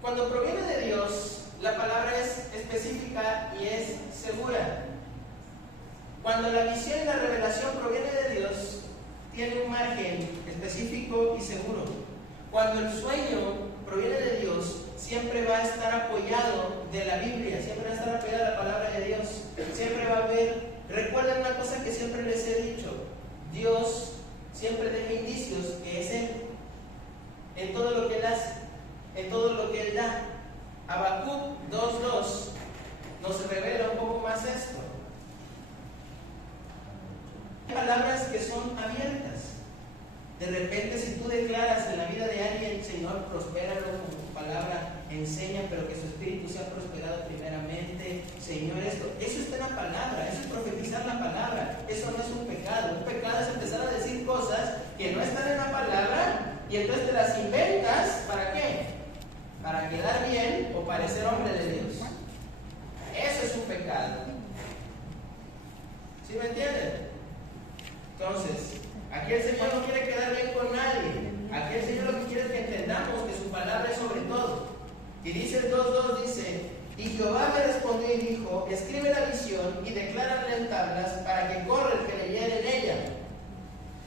cuando proviene de Dios, la palabra es específica y es segura. Cuando la visión y la revelación proviene de Dios, tiene un margen específico y seguro. Cuando el sueño proviene de Dios, siempre va a estar apoyado de la Biblia, siempre va a estar apoyado de la palabra de Dios, siempre va a haber. Recuerden una cosa que siempre les he dicho: Dios siempre deja indicios que es Él, en todo lo que Él hace, en todo lo que Él da. Habacuc 2:2 nos revela un poco más esto. Hay palabras que son abiertas. De repente, si tú declaras en la vida de alguien, Señor, prospéralo con tu palabra, enseña, pero que su espíritu sea prosperado primeramente, Señor, eso está en la palabra, eso es profetizar la palabra, eso no es un pecado. Un pecado es empezar a decir cosas que no están en la palabra y entonces te las inventas. ¿Para qué? Para quedar bien o parecer hombre de Dios. Eso es un pecado. ¿Sí me entienden? Entonces, aquí el Señor no quiere quedar bien con nadie. Aquí el Señor lo que quiere es que entendamos que su palabra es sobre todo. Y dice el 2:2, dice: y Jehová me respondió y dijo, escribe la visión y declárala en tablas para que corra el que leyere en ella.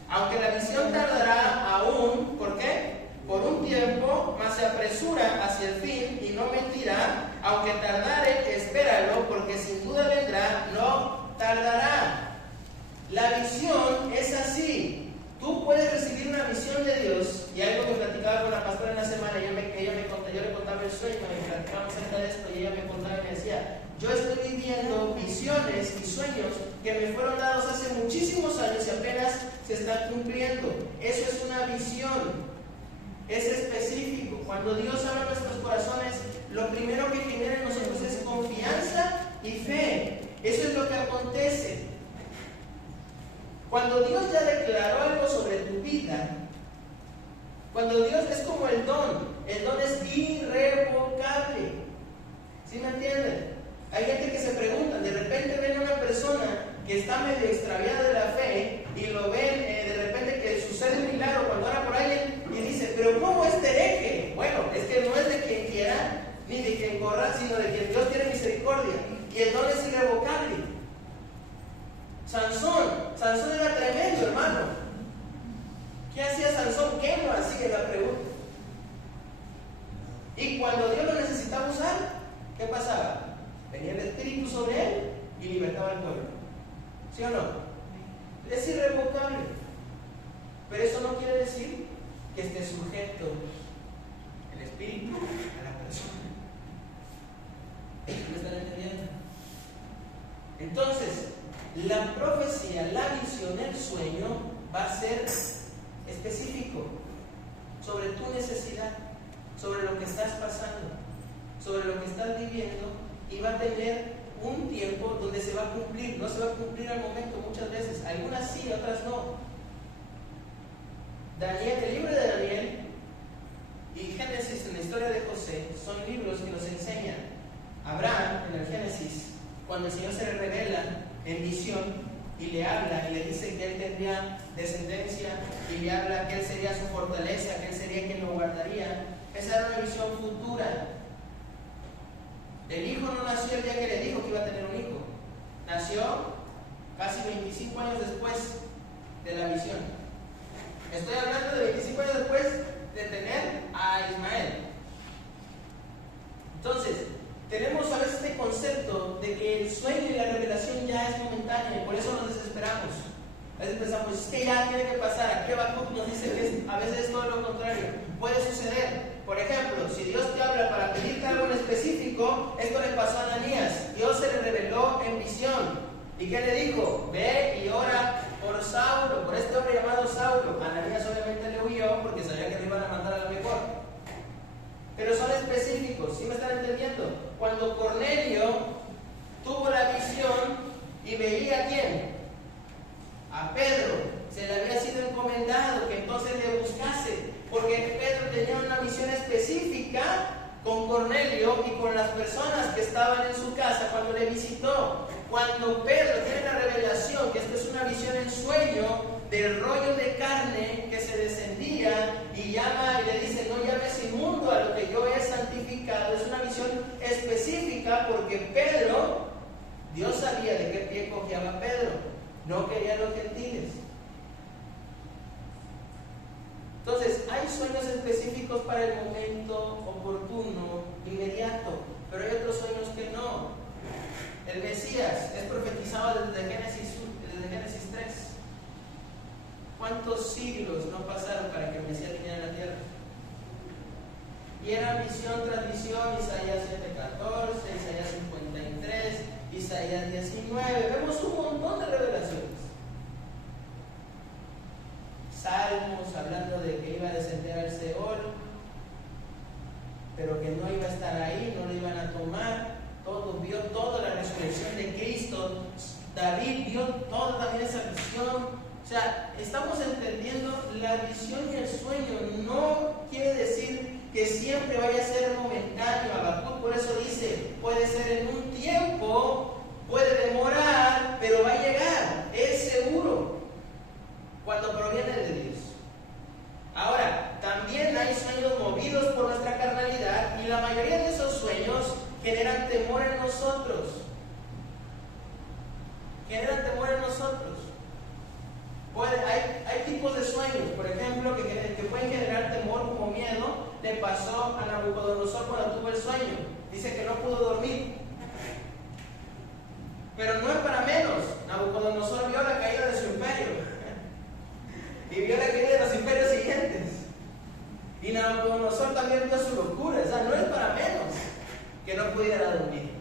Aunque la visión tardará aún, ¿por qué? Por un tiempo, mas se apresura hacia el fin y no mentirá. Aunque tardare, espéralo, porque sin duda vendrá, no tardará. La visión es así. Tú puedes recibir una visión de Dios, y algo que platicaba con la pastora en la semana, yo le contaba el sueño, y platicábamos acerca de esto, y ella me contaba y me decía: yo estoy viviendo visiones y sueños que me fueron dados hace muchísimos años y apenas se están cumpliendo. Eso es una visión, es específico. Cuando Dios habla en nuestros corazones, lo primero que genera en nosotros es confianza y fe. Eso es lo que acontece. Cuando Dios ya declaró algo sobre tu vida, cuando Dios es como el don es irrevocable. ¿Sí me entienden? Hay gente que se pregunta, de repente ven a una persona que está medio extraviada de la fe y lo ven de repente que sucede un milagro cuando ora por alguien y dice: pero ¿cómo este hereje? Bueno, es que no es de quien quiera ni de quien corra, sino de quien Dios tiene misericordia, y el don es irrevocable. Sansón era tremendo, hermano. ¿Qué hacía Sansón? ¿Qué no hacía? La pregunta. Y cuando Dios lo necesitaba usar, ¿qué pasaba? Venía el Espíritu sobre él y libertaba al pueblo. ¿Sí o no? Es irrevocable. Pero eso no quiere decir que esté sujeto el Espíritu a la persona. ¿Me están entendiendo? Entonces, la profecía, la visión, el sueño va a ser específico sobre tu necesidad, sobre lo que estás pasando, sobre lo que estás viviendo, y va a tener un tiempo donde se va a cumplir. No se va a cumplir al momento muchas veces, algunas sí, otras no. El libro de Daniel y Génesis, en la historia de José, son libros que nos enseñan. Abraham, en el Génesis, cuando el Señor se le revela en visión y le habla y le dice que él tendría descendencia, y le habla que él sería su fortaleza, que él sería quien lo guardaría. Esa era una visión futura. El hijo no nació el día que le dijo que iba a tener un hijo. Nació casi 25 años después de la visión. Estoy hablando de 25 años después de tener a Ismael. Entonces, tenemos a veces este concepto de que el sueño y la revelación ya es momentánea y por eso nos desesperamos. A veces pensamos, es que ya tiene que pasar. Aquí Habacuc nos dice que a veces es todo lo contrario. Puede suceder. Por ejemplo, si Dios te habla para pedirte algo en específico, esto le pasó a Ananías. Dios se le reveló en visión. ¿Y qué le dijo? Ve y ora por Saulo, por este hombre llamado Saulo. Ananías obviamente le huyó porque sabía que le iban a mandar a lo mejor. Pero son específicos, ¿sí me están entendiendo? Cuando Cornelio tuvo la visión y veía a quién, a Pedro, se le había sido encomendado que entonces le buscase, porque Pedro tenía una misión específica con Cornelio y con las personas que estaban en su casa cuando le visitó. Cuando Pedro tiene la revelación, que esto es una visión en sueño del rollo de carne que se descendía y llama y le dice, no llames inmundo a lo que yo he santificado. Es una visión específica porque Pedro, Dios sabía de qué pie cojeaba Pedro, no quería los gentiles. Entonces, hay sueños específicos para el momento oportuno, inmediato, pero hay otros sueños que no. El Mesías es profetizado desde Génesis 3. ¿Cuántos siglos no pasaron para que el Mesías viniera a la tierra? Y era visión tras visión, Isaías 7:14, Isaías 53, Isaías 19. Vemos un montón de revelaciones. Salmos hablando de que iba a descender al Seol, pero que no iba a estar ahí, no lo iban a tomar. Todo vio toda la resurrección de Cristo. David vio toda también esa visión. O sea, estamos entendiendo la visión y el sueño. No quiere decir que siempre vaya a ser momentáneo. Habacuc por eso dice, puede ser en un tiempo, puede demorar, pero va a llegar. Es seguro cuando proviene de Dios. Ahora, también hay sueños movidos por nuestra carnalidad y la mayoría de esos sueños generan temor en nosotros. Generan temor en nosotros. Hay tipos de sueños, por ejemplo, que pueden generar temor como miedo. Le pasó a Nabucodonosor cuando tuvo el sueño. Dice que no pudo dormir. Pero no es para menos. Nabucodonosor vio la caída de su imperio. Y vio la caída de los imperios siguientes. Y Nabucodonosor también vio su locura. O sea, no es para menos que no pudiera dormir.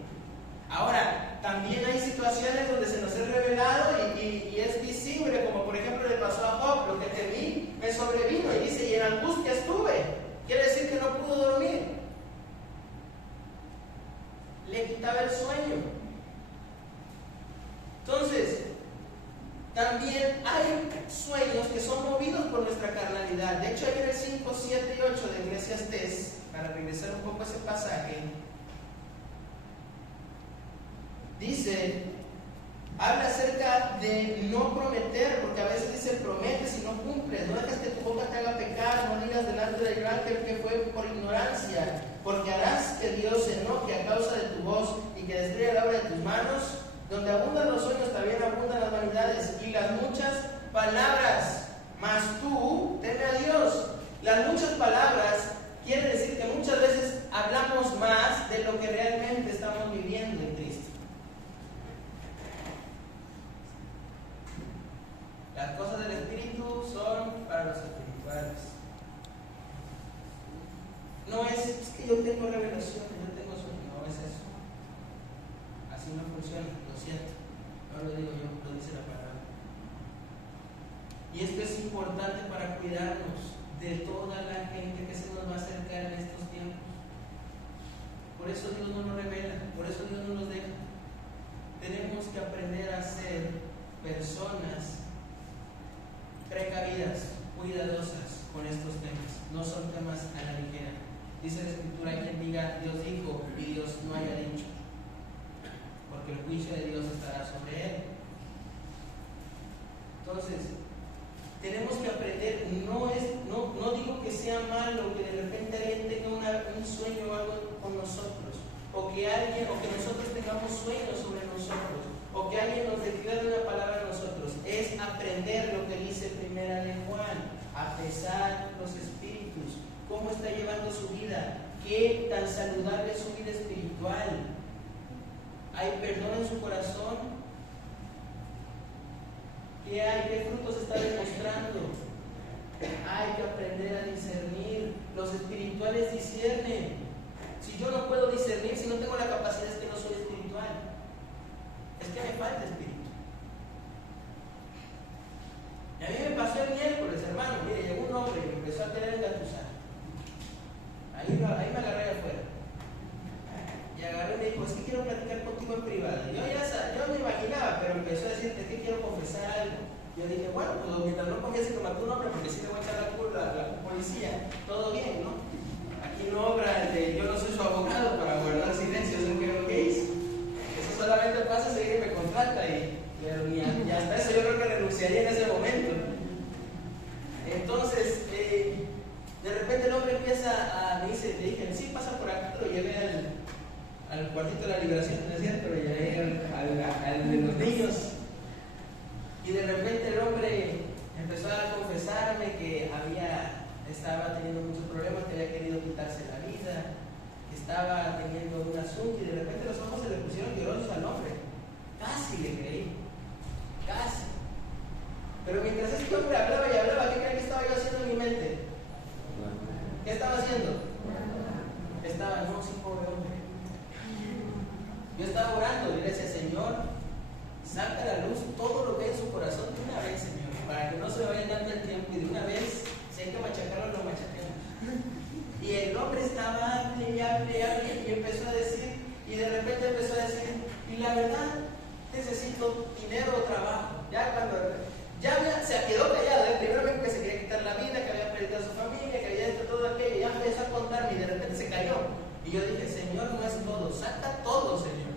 Ahora, también hay situaciones donde se nos es revelado y es visible, como por ejemplo le pasó a Job, lo que temí me sobrevino, y dice, y en angustia estuve. Quiere decir que no pudo dormir. Le quitaba el sueño. Entonces, también hay sueños que son movidos por nuestra carnalidad. De hecho, ahí en el 5, 7 y 8 de Eclesiastés, para regresar un poco a ese pasaje, dice, habla acerca de no prometer, porque a veces dice prometes y no cumples, no dejas que tu boca te haga pecar, no digas delante del ángel que fue por ignorancia, porque harás que Dios se enoje a causa de tu voz y que destruya la obra de tus manos. Donde abundan los sueños también abundan las vanidades y las muchas palabras, mas tú teme a Dios. Las muchas palabras quiere decir que muchas veces hablamos más de lo que realmente estamos viviendo en Cristo. Las cosas del Espíritu son para los espirituales. No es que yo tengo revelaciones, yo tengo sueños, no es eso. Así no funciona, lo siento. No lo digo yo, lo dice la palabra. Y esto es importante para cuidarnos de toda la gente que se nos va a acercar en estos tiempos. Por eso Dios no nos revela, por eso Dios no nos deja. Tenemos que aprender a ser personas precavidas, cuidadosas con estos temas. No son temas a la ligera. Dice la Escritura, hay quien diga Dios dijo y Dios no haya dicho, porque el juicio de Dios estará sobre él. Entonces, tenemos que aprender, no digo que sea malo que de repente alguien tenga un sueño o algo con nosotros, o que nosotros tengamos sueños sobre nosotros, o que alguien nos declare una palabra a nosotros. Es aprender lo que dice Primera de Juan, a pesar los espíritus, cómo está llevando su vida, qué tan saludable es su vida espiritual. ¿Hay perdón en su corazón? ¿Qué hay? ¿Qué frutos está demostrando? Hay que aprender a discernir. Los espirituales disciernen. Si yo no puedo discernir, si no tengo la capacidad, es que no soy espiritual. Es que me falta espíritu. Y a mí me pasó el miércoles, hermano. Mire, llegó un hombre y me empezó a querer engatusar. Ahí me agarré afuera. Y agarré y me dijo, es que quiero platicar contigo en privado. Y yo me imaginaba, pero empezó a decirte que quiero confesar algo. Yo dije, bueno, pues mientras no confiese que mató un hombre, porque si le voy a echar la culpa a la policía, todo bien, ¿no? Aquí no obra yo no soy su abogado para guardar silencio, ¿saben qué es lo que hice? Eso solamente pasa si alguien me contrata y hasta eso yo creo que renunciaría en ese momento. Entonces, de repente el hombre empieza le dije, sí, pasa por acá, lo llevé al cuartito de la liberación, ¿no es cierto? Lo llevé al de los niños. Y de repente el hombre empezó a confesarme que estaba teniendo muchos problemas, que había querido quitarse la vida, que estaba teniendo un asunto, y de repente los ojos se le pusieron llorosos al hombre. Casi le creí, casi. Pero mientras este hombre hablaba y hablaba, ¿qué creen que estaba yo haciendo en mi mente? ¿Qué estaba haciendo? No, sí, pobre hombre. Yo estaba orando y le decía, Señor, saca a la luz todo lo que hay en su corazón de una vez, Señor, para que no se vaya dando el tiempo, y de una vez, si hay que machacarlo, lo machacamos. Y el hombre estaba hable y empezó a decir, y de repente empezó a decir, y la verdad, necesito dinero o trabajo. Se quedó callado, primero que se quería quitar la vida, que había perdido a su familia, que había hecho todo aquello, ya empezó a contarme y de repente se cayó. Y yo dije, Señor, no es todo, saca todo, Señor.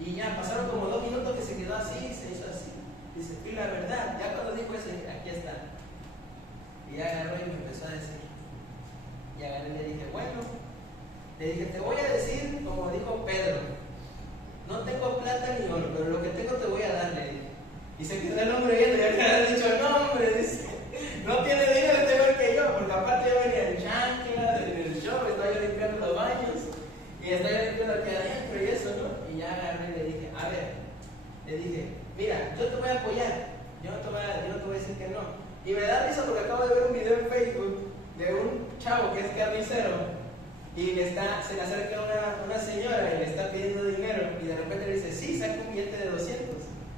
Y ya pasaron como 2 minutos que se quedó así, se hizo así. Dice, y la verdad, ya cuando dijo eso, dije, aquí está. Y ya agarró y me empezó a decir. Y agarré y le dije, bueno, te voy a decir, como dijo Pedro, no tengo plata ni oro, pero lo que tengo te voy a dar, le dije. Y se quedó el hombre viendo, y ya le había dicho, no, hombre, dice, no tiene dinero, tengo que yo, porque aparte yo venía en chancla, en el show, estaba yo limpiando los baños, y estaba yo limpiando aquí adentro y eso, ¿no? Y ya agarré y le dije, a ver, mira, yo te voy a apoyar, yo no te voy a decir que no. Y me da risa porque acabo de ver un video en Facebook de un chavo que es carnicero, y se le acerca una señora y le está pidiendo dinero, y de repente le dice, sí, saca un billete de 200.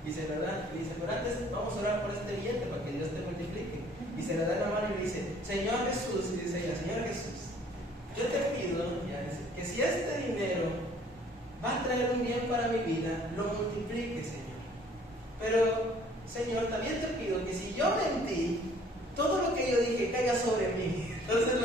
Dice, ¿verdad? Y dice, pero antes vamos a orar por este billete para que Dios te multiplique. Y se le da la mano y le dice, Señor Jesús, y dice ella, Señor Jesús, yo te pido que si este dinero va a traer un bien para mi vida, lo multiplique, Señor. Pero, Señor, también te pido que si yo mentí, todo lo que yo dije caiga sobre mí. Entonces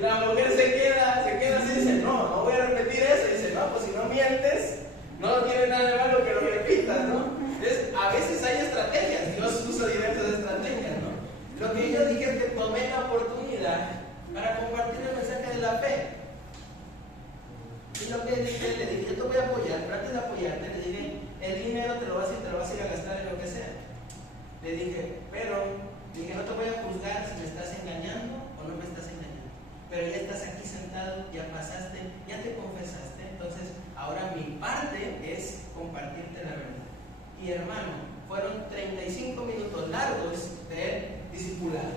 la mujer se queda así y dice, no voy a repetir eso. Y dice, no, pues si no mientes, no tiene nada de malo que lo repitas, ¿no? Entonces, a veces hay estrategias, Dios usa diversas estrategias, ¿no? Lo que yo dije es que tomé la oportunidad para compartir el mensaje de la fe. Y lo que dije, le dije, yo te voy a apoyar, pero antes de apoyarte, le dije, el dinero te lo vas a ir a gastar en lo que sea. Le dije, no te voy a juzgar si me estás engañando o no me estás engañando. Pero ya estás aquí sentado, ya pasaste, ya te confesaste, entonces ahora mi parte es compartirte la verdad. Y hermano, fueron 35 minutos largos de discipulado,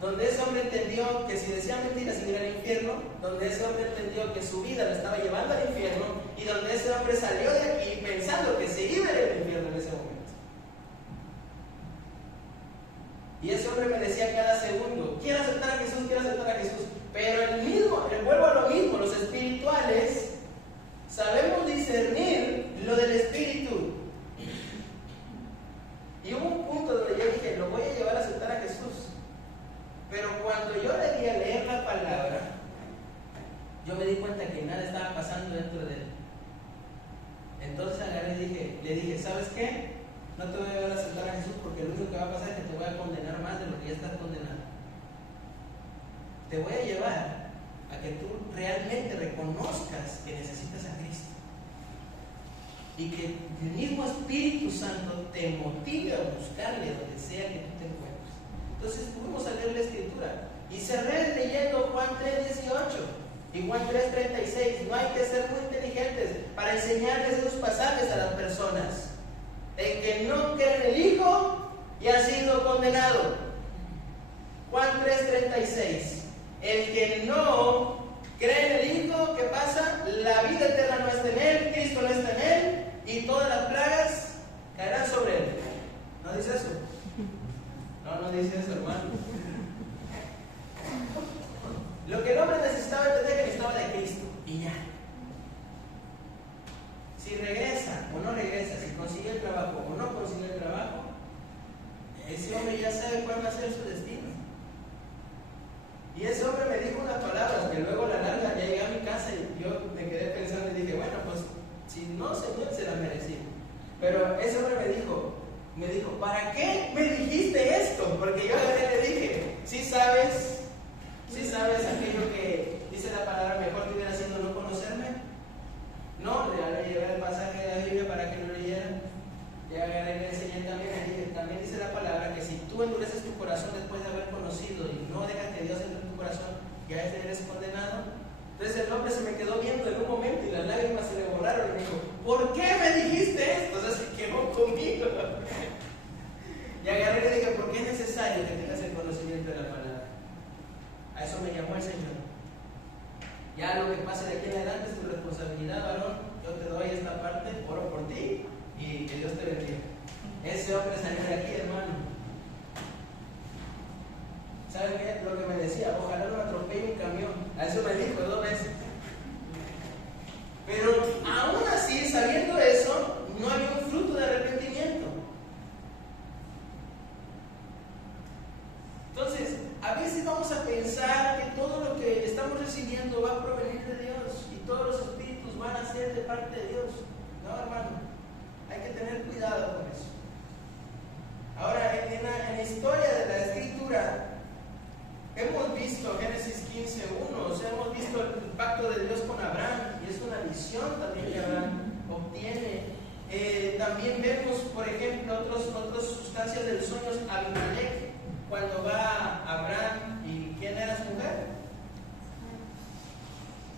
donde ese hombre entendió que si decía mentiras iba al infierno, donde ese hombre entendió que su vida lo estaba llevando al infierno, y donde ese hombre salió de aquí pensando que se iba al infierno en ese momento. Y ese hombre me decía cada segundo, quiero aceptar a Jesús, pero vuelvo a lo mismo, los espirituales sabemos discernir lo del espíritu. Y hubo un punto donde yo dije, lo voy a llevar a aceptar a Jesús. Pero cuando yo le di a leer la palabra, yo me di cuenta que nada estaba pasando dentro de él. Entonces agarré y le dije, ¿sabes qué? No te voy a llevar a aceptar a Jesús, porque lo único que va a pasar es que te voy a condenar más de lo que ya estás condenado. Te voy a llevar a a que tú realmente reconozcas que necesitas a Cristo. Y que el mismo Espíritu Santo te motive a buscarle donde sea que tú te encuentres. Entonces fuimos a leer la Escritura y cerré leyendo Juan 3:18 y Juan 3:36. No hay que ser muy inteligentes para enseñarles esos pasajes a las personas. El que no cree en el Hijo ya ha sido condenado. Juan 3:36. El que no cree en el Hijo, ¿qué pasa? La vida eterna no está en él, Cristo no está en él, y todas las plagas caerán sobre él. ¿No dice eso? No dice eso, hermano. Lo que el hombre necesitaba entender, que necesitaba de Cristo, y ya. Si regresa o no regresa, si consigue el trabajo o no consigue el trabajo, ese hombre ya sabe cuál va a ser su destino. Y ese hombre me dijo unas palabras que luego a la larga ya llegué a mi casa y yo me quedé pensando y dije, bueno, pues si no, Señor, se la merecía. Pero ese hombre me dijo, ¿para qué me dijiste esto? Porque yo le dije, ¿sí sabes aquello que dice la palabra, mejor te hubiera sido no conocerme? No, le llevé el pasaje de la Biblia para que lo leyera. Le enseñé también dice la palabra que si tú endureces tu corazón después de haber conocido y no dejas que Dios entre en tu corazón, ya eres condenado. Entonces el hombre se me quedó viendo en un momento y las lágrimas se le borraron y me dijo, ¿por qué me dijiste esto? Entonces se quedó conmigo. Y agarré y le dije, ¿por qué es necesario que tengas el conocimiento de la palabra? A eso me llamó el Señor. Ya lo que pase de aquí en adelante es tu responsabilidad, varón. Yo te doy esta parte, oro por ti y que Dios te bendiga. Ese hombre salió de aquí, hermano. ¿Saben qué? Lo que me decía, ojalá no me atropelle un camión. A eso me dijo 2 veces. Pero aún así, sabiendo eso, no había un fruto de arrepentimiento. Entonces, a veces vamos a pensar que todo lo que estamos recibiendo va a provenir de Dios y todos los espíritus van a ser de parte de Dios. No, hermano, hay que tener cuidado con eso. Ahora, en la historia de la Escritura, hemos visto Génesis 15:1, o sea, hemos visto el pacto de Dios con Abraham, y es una visión también que Abraham obtiene. También vemos, por ejemplo, otras sustancias de los sueños. Abimelech, cuando va Abraham, ¿y quién era su mujer?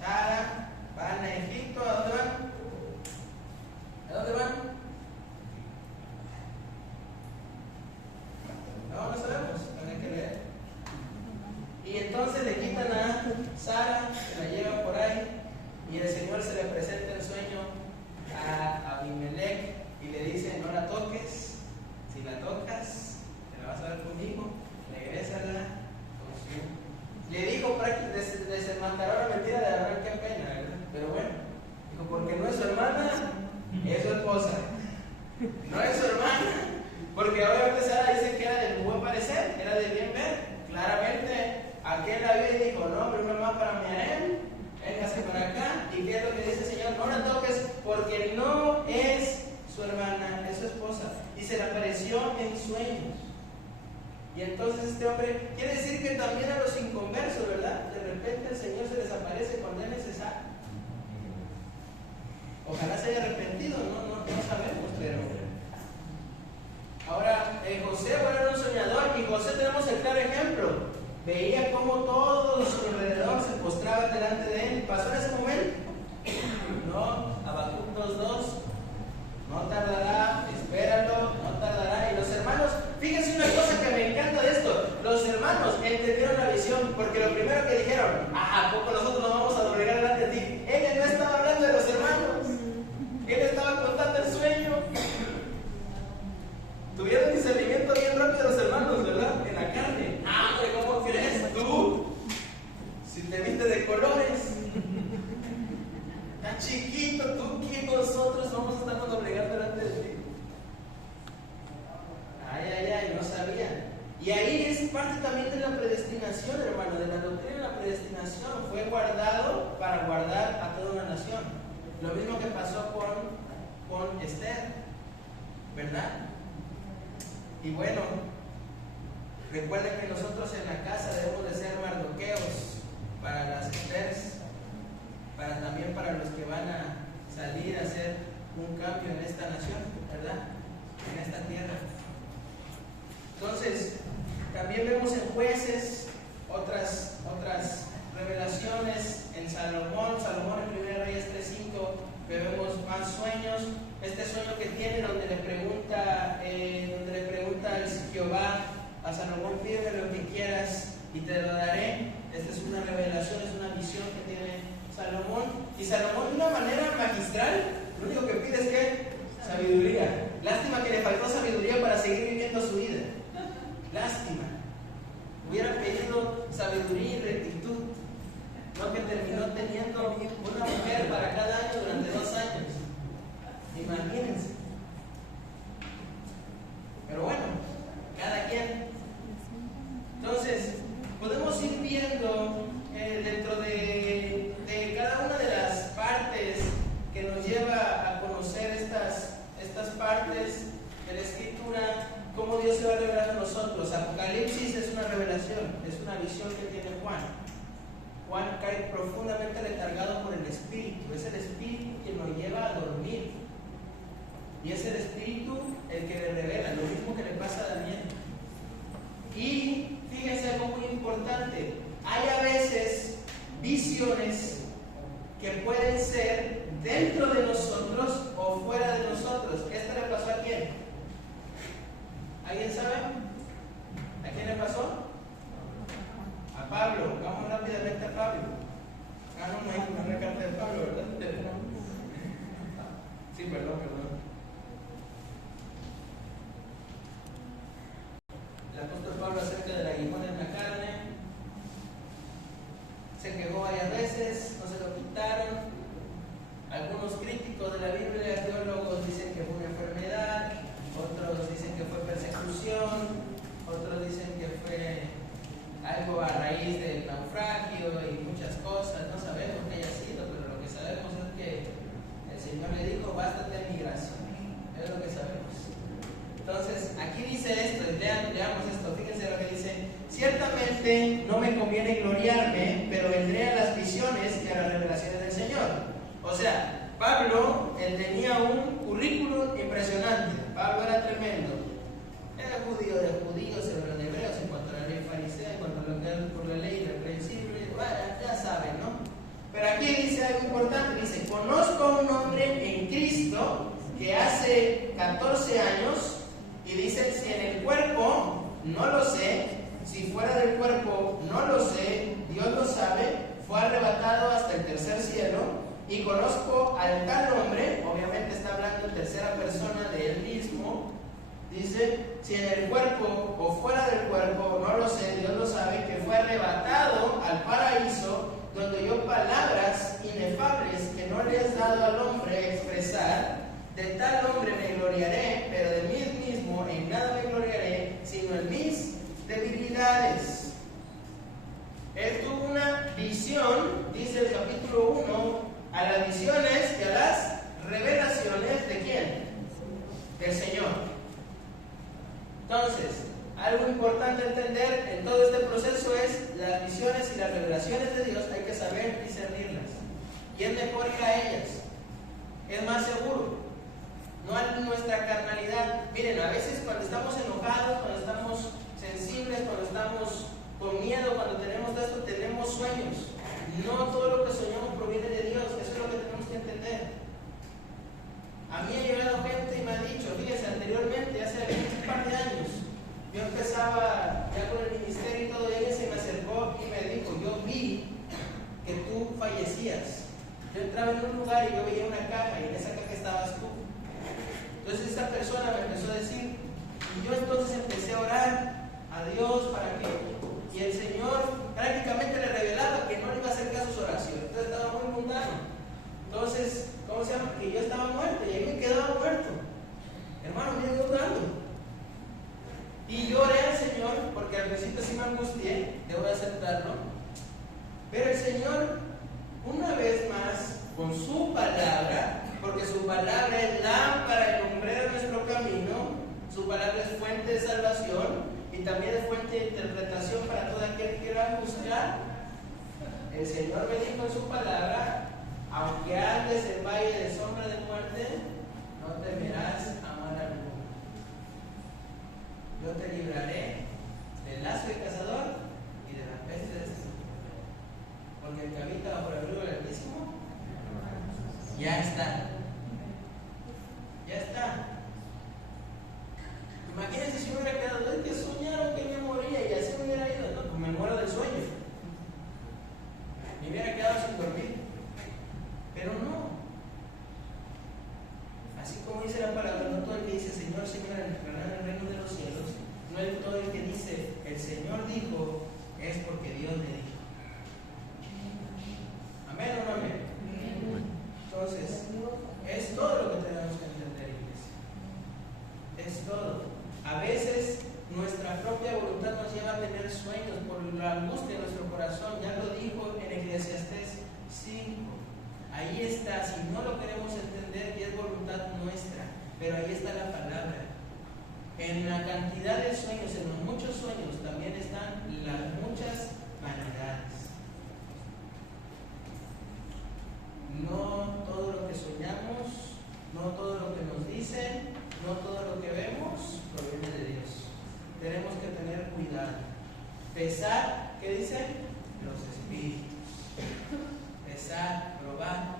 Sara, van a Egipto. ¿A dónde van? ¿A dónde van? No sabemos, hay que leer. Y entonces le quitan a Sara, se la llevan por ahí, y el Señor se le presenta en sueño a Abimelech y le dice, no la toques, si la tocas, te la vas a ver conmigo, regrésala con su... Le dijo, desenmascaró la mentira de Abraham, qué pena, ¿verdad? Pero bueno, dijo, porque no es su hermana, es su esposa. No es su hermana, porque obviamente Sara dice que era de buen parecer, era de bien ver. Claramente, aquel la vio y dijo, no, primero más para mí a él, véngase para acá. ¿Y qué es lo que dice el Señor? No la toques, porque no es su hermana, es su esposa. Y se le apareció en sueños. Y entonces este hombre, quiere decir que también a los inconversos, ¿verdad? De repente el Señor se les aparece cuando es necesario. Ojalá se haya arrepentido, no sabemos, pero... Ahora, José era un soñador, y José tenemos el claro ejemplo. Veía cómo todo su alrededor se postraba delante de él. ¿Pasó en ese momento? No, Habacuc 2:2. No tardará, espéralo, no tardará. Y los hermanos, fíjense una cosa que me encanta de esto. Los hermanos entendieron la visión, porque lo primero que dijeron, ¿a poco nosotros nos vamos a doblegar delante de ti? Él no estaba hablando de los hermanos, él estaba contando el sueño. Tuvieron discernimiento bien rápido de los hermanos, ¿verdad? En la carne. ¿Cómo crees tú? Si te viste de colores, tan chiquito, tú que nosotros vamos a estarnos doblegando delante de ti. No sabían. Y ahí es parte también de la predestinación, hermano, de la doctrina de la predestinación. Fue guardado para guardar a toda una nación. Lo mismo que pasó con Esther, ¿verdad? Y bueno, recuerden que nosotros en la casa debemos de ser mardoqueos para las Esters, también para los que van a salir a hacer un cambio en esta nación, ¿verdad? En esta tierra. Entonces, también vemos en Jueces otras revelaciones. En Salomón en 1 Reyes 3:5 vemos más sueños. Este sueño que tiene donde le pregunta Jehová a Salomón: pídeme lo que quieras y te lo daré. Esta es una revelación, es una visión que tiene Salomón. Y Salomón, de una manera magistral, lo único que pide es que sabiduría. Lástima que le faltó sabiduría para seguir viviendo su vida. Lástima. Hubiera pedido sabiduría y rectitud, no que terminó teniendo una mujer para cada año durante 2 años. Imagínense. Pero bueno, cada quien. Entonces, podemos ir viendo dentro de cada una de las partes que nos lleva a conocer estas partes de la Escritura, cómo Dios se va a revelar a nosotros. Apocalipsis es una revelación, es una visión que tiene Juan. Juan cae profundamente letargado por el Espíritu. Es el Espíritu quien lo lleva a dormir. Y es el Espíritu el que le revela, lo mismo que le pasa a Daniel. Y fíjense algo muy importante. Hay a veces visiones que pueden ser dentro de nosotros o fuera de nosotros. ¿Esto le pasó a quién? ¿Alguien sabe? ¿A quién le pasó? A Pablo. Vamos rápidamente a Pablo. No hay una carta de Pablo, ¿verdad? Sí, perdón. El apóstol Pablo, acerca del aguijón en la carne, se quejó varias veces, no se lo quitaron. Algunos críticos de la Biblia, teólogos, dicen que fue una enfermedad, otros dicen que fue persecución, otros dicen que fue algo a raíz del naufragio y muchas cosas. No sabemos qué haya sido, pero lo que sabemos es que el Señor le dijo: bástate a mi gracia. Es lo que sabemos. Entonces, aquí dice esto, leamos esto, fíjense lo que dice: ciertamente no me conviene gloriarme, pero vendré a las visiones y a las revelaciones del Señor. O sea, Pablo, él tenía un currículum impresionante. Pablo era tremendo. Era judío de judíos, hebreo de hebreos, en cuanto a la ley farisea, en cuanto a lo que era por la ley irreprensible, ya saben, ¿no? Pero aquí dice algo importante, dice: conozco a un hombre en Cristo que hace 14 años, y dice: si en el cuerpo, no lo sé, si fuera del cuerpo, no lo sé, Dios lo sabe, fue arrebatado hasta el tercer cielo. Y conozco al tal hombre, obviamente está hablando en tercera persona de él mismo. Dice: si en el cuerpo o fuera del cuerpo, no lo sé, Dios lo sabe, que fue arrebatado al paraíso, donde oyó palabras inefables que no le has dado al hombre expresar. De tal hombre me gloriaré, pero de mí mismo en nada me gloriaré, sino en mis debilidades. Él tuvo una visión, dice el capítulo 1, a las visiones y a las revelaciones ¿de quién? Del Señor. Entonces, algo importante entender en todo este proceso es: las visiones y las revelaciones de Dios hay que saber discernirlas. Y es mejor ir a ellas. Es más seguro. No a nuestra carnalidad. Miren, a veces cuando estamos enojados, cuando estamos sensibles, cuando estamos con miedo, cuando tenemos esto, tenemos sueños. No todo lo que soñamos proviene de Dios. Eso es lo que tenemos que entender. A mí ha llegado gente y me ha dicho: fíjese, anteriormente, hace un par de años, yo empezaba ya con el ministerio y todo, y alguien se me acercó y me dijo: yo vi que tú fallecías. Yo entraba en un lugar y yo veía una caja, y en esa caja estabas tú. Entonces esta persona me empezó a decir, y yo entonces empecé a orar a Dios para que, y el Señor prácticamente le revelaba que no le iba a hacer caso a su oración. Entonces estaba muy mundano. Entonces, ¿cómo se llama? Que yo estaba muerto, y ahí me quedaba muerto. Hermano, me iba orando. Y yo oré al Señor, porque al principio sí me angustié, debo aceptarlo. Pero el Señor, una vez más, con su palabra, porque su palabra es lámpara y lumbrera de nuestro camino, su palabra es fuente de salvación y también es fuente de interpretación para todo aquel que quiera buscar El Señor me dijo en su palabra, aunque andes en valle de sombra de muerte, no temerás a mal alguno. Yo te libraré del lazo del cazador y de la peste de este mundo. Porque el que habita bajo el abrigo del Altísimo ya está. Ya está. Imagínense si me hubiera quedado, es que soñaron que me moría y así me hubiera ido. No, pues me muero del sueño. Me hubiera quedado sin dormir. Pero no. Así como dice la palabra, no todo el que dice Señor, Señor, entrará en el reino de los cielos. No es todo el que dice el Señor dijo, es porque Dios le dijo. ¿Amén o no amén? Entonces, es todo lo que tenemos que entender, iglesia. Es todo. A veces nuestra propia voluntad nos lleva a tener sueños por la angustia de nuestro corazón. Ya lo dijo en Eclesiastés 5. Ahí está, si no lo queremos entender, y es voluntad nuestra, pero ahí está la palabra. En la cantidad de sueños, en los muchos sueños, también están las muchas vanidades. No todo lo que soñamos, no todo lo que nos dicen, no todo lo que vemos proviene de Dios. Tenemos que tener cuidado. Pesar, ¿qué dicen? Los espíritus. Pesar, probar.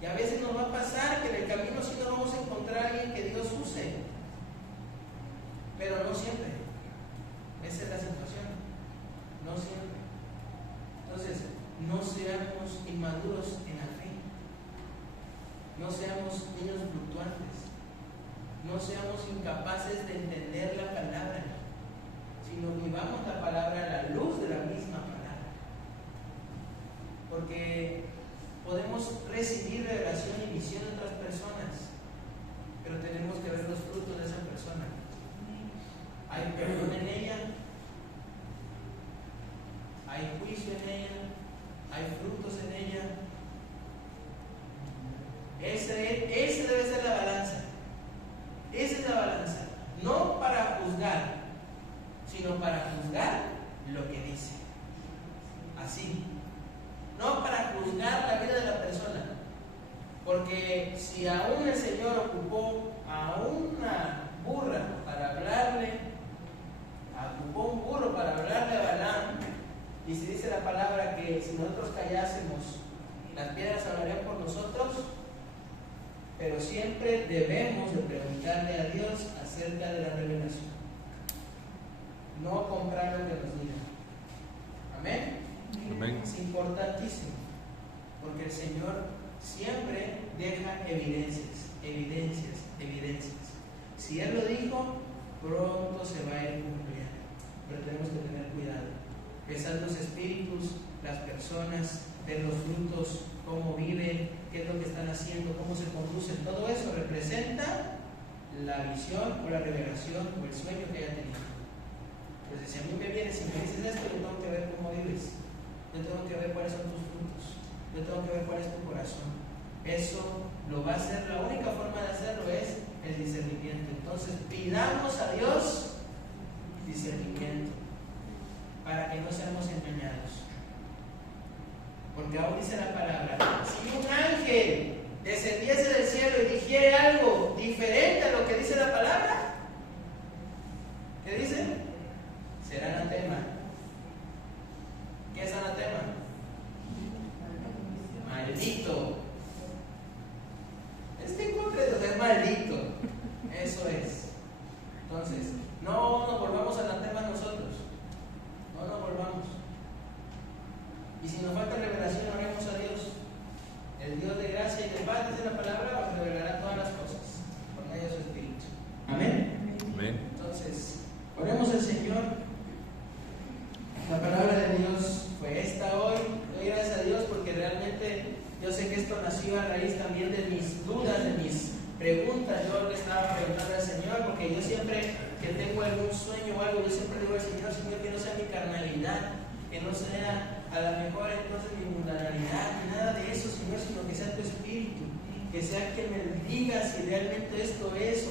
Y a veces nos va a pasar que en el camino sí nos vamos a encontrar a alguien que Dios use. Pero no siempre. Esa es la situación. No siempre. Entonces, no seamos inmaduros en la fe. No seamos niños fluctuantes. No seamos incapaces de entender la palabra, sino vivamos la palabra a la luz de la misma palabra. Porque podemos recibir revelación y visión de otras personas, pero tenemos que ver los frutos de esa persona. Hay perdón en ella, hay juicio en ella, hay frutos en ella. Esa debe ser la balanza. Esa es la balanza. No para juzgar, sino para juzgar lo que dice. Así. No para juzgar la vida de la persona. Porque si aún el Señor ocupó a una burra para hablarle, ocupó un burro para hablarle a Balaam, y si dice la palabra que si nosotros callásemos, las piedras hablarían por nosotros, pero siempre debemos de preguntarle a Dios acerca de la revelación. No comprar lo que nos digan. Amén. Amén. Es importantísimo, porque el Señor siempre deja evidencias. Si Él lo dijo, pronto se va a ir cumpliendo. Pero tenemos que tener cuidado. Pesar los espíritus, las personas, ver los frutos, cómo viven, qué es lo que están haciendo, cómo se conducen. Todo eso representa la visión o la revelación o el sueño que haya tenido. Entonces, si a mí me vienes y me dices esto, yo tengo que ver cómo vives. Yo tengo que ver cuáles son tus frutos. Yo tengo que ver cuál es tu corazón. Eso lo va a hacer, la única forma de hacerlo es el discernimiento. Entonces, pidamos a Dios discernimiento para que no seamos engañados. Porque aún dice la palabra, si un ángel descendiese del cielo y dijera algo diferente a lo que dice la palabra, ¿qué dice? Será anatema. ¿Qué es anatema? Maldito. Es que concreto, es maldito. Eso es. Entonces, no nos volvamos anatemas nosotros. No nos volvamos. Y si nos falta revelación, oremos a Dios. El Dios de gracia y de paz, dice la palabra, nos revelará todas las cosas por medio de su Espíritu. Amén. Amén. Entonces, oremos al Señor. La palabra de Dios fue esta hoy. Doy gracias a Dios porque realmente yo sé que esto nació a raíz también de mis dudas, de mis preguntas. Yo le estaba preguntando al Señor porque yo siempre que tengo algún sueño o algo, yo siempre digo al Señor, Señor, que no sea mi carnalidad, que no sea a lo mejor entonces mi mundanalidad, ni nada de eso, Señor, sino que sea tu Espíritu, que sea que me diga si realmente esto es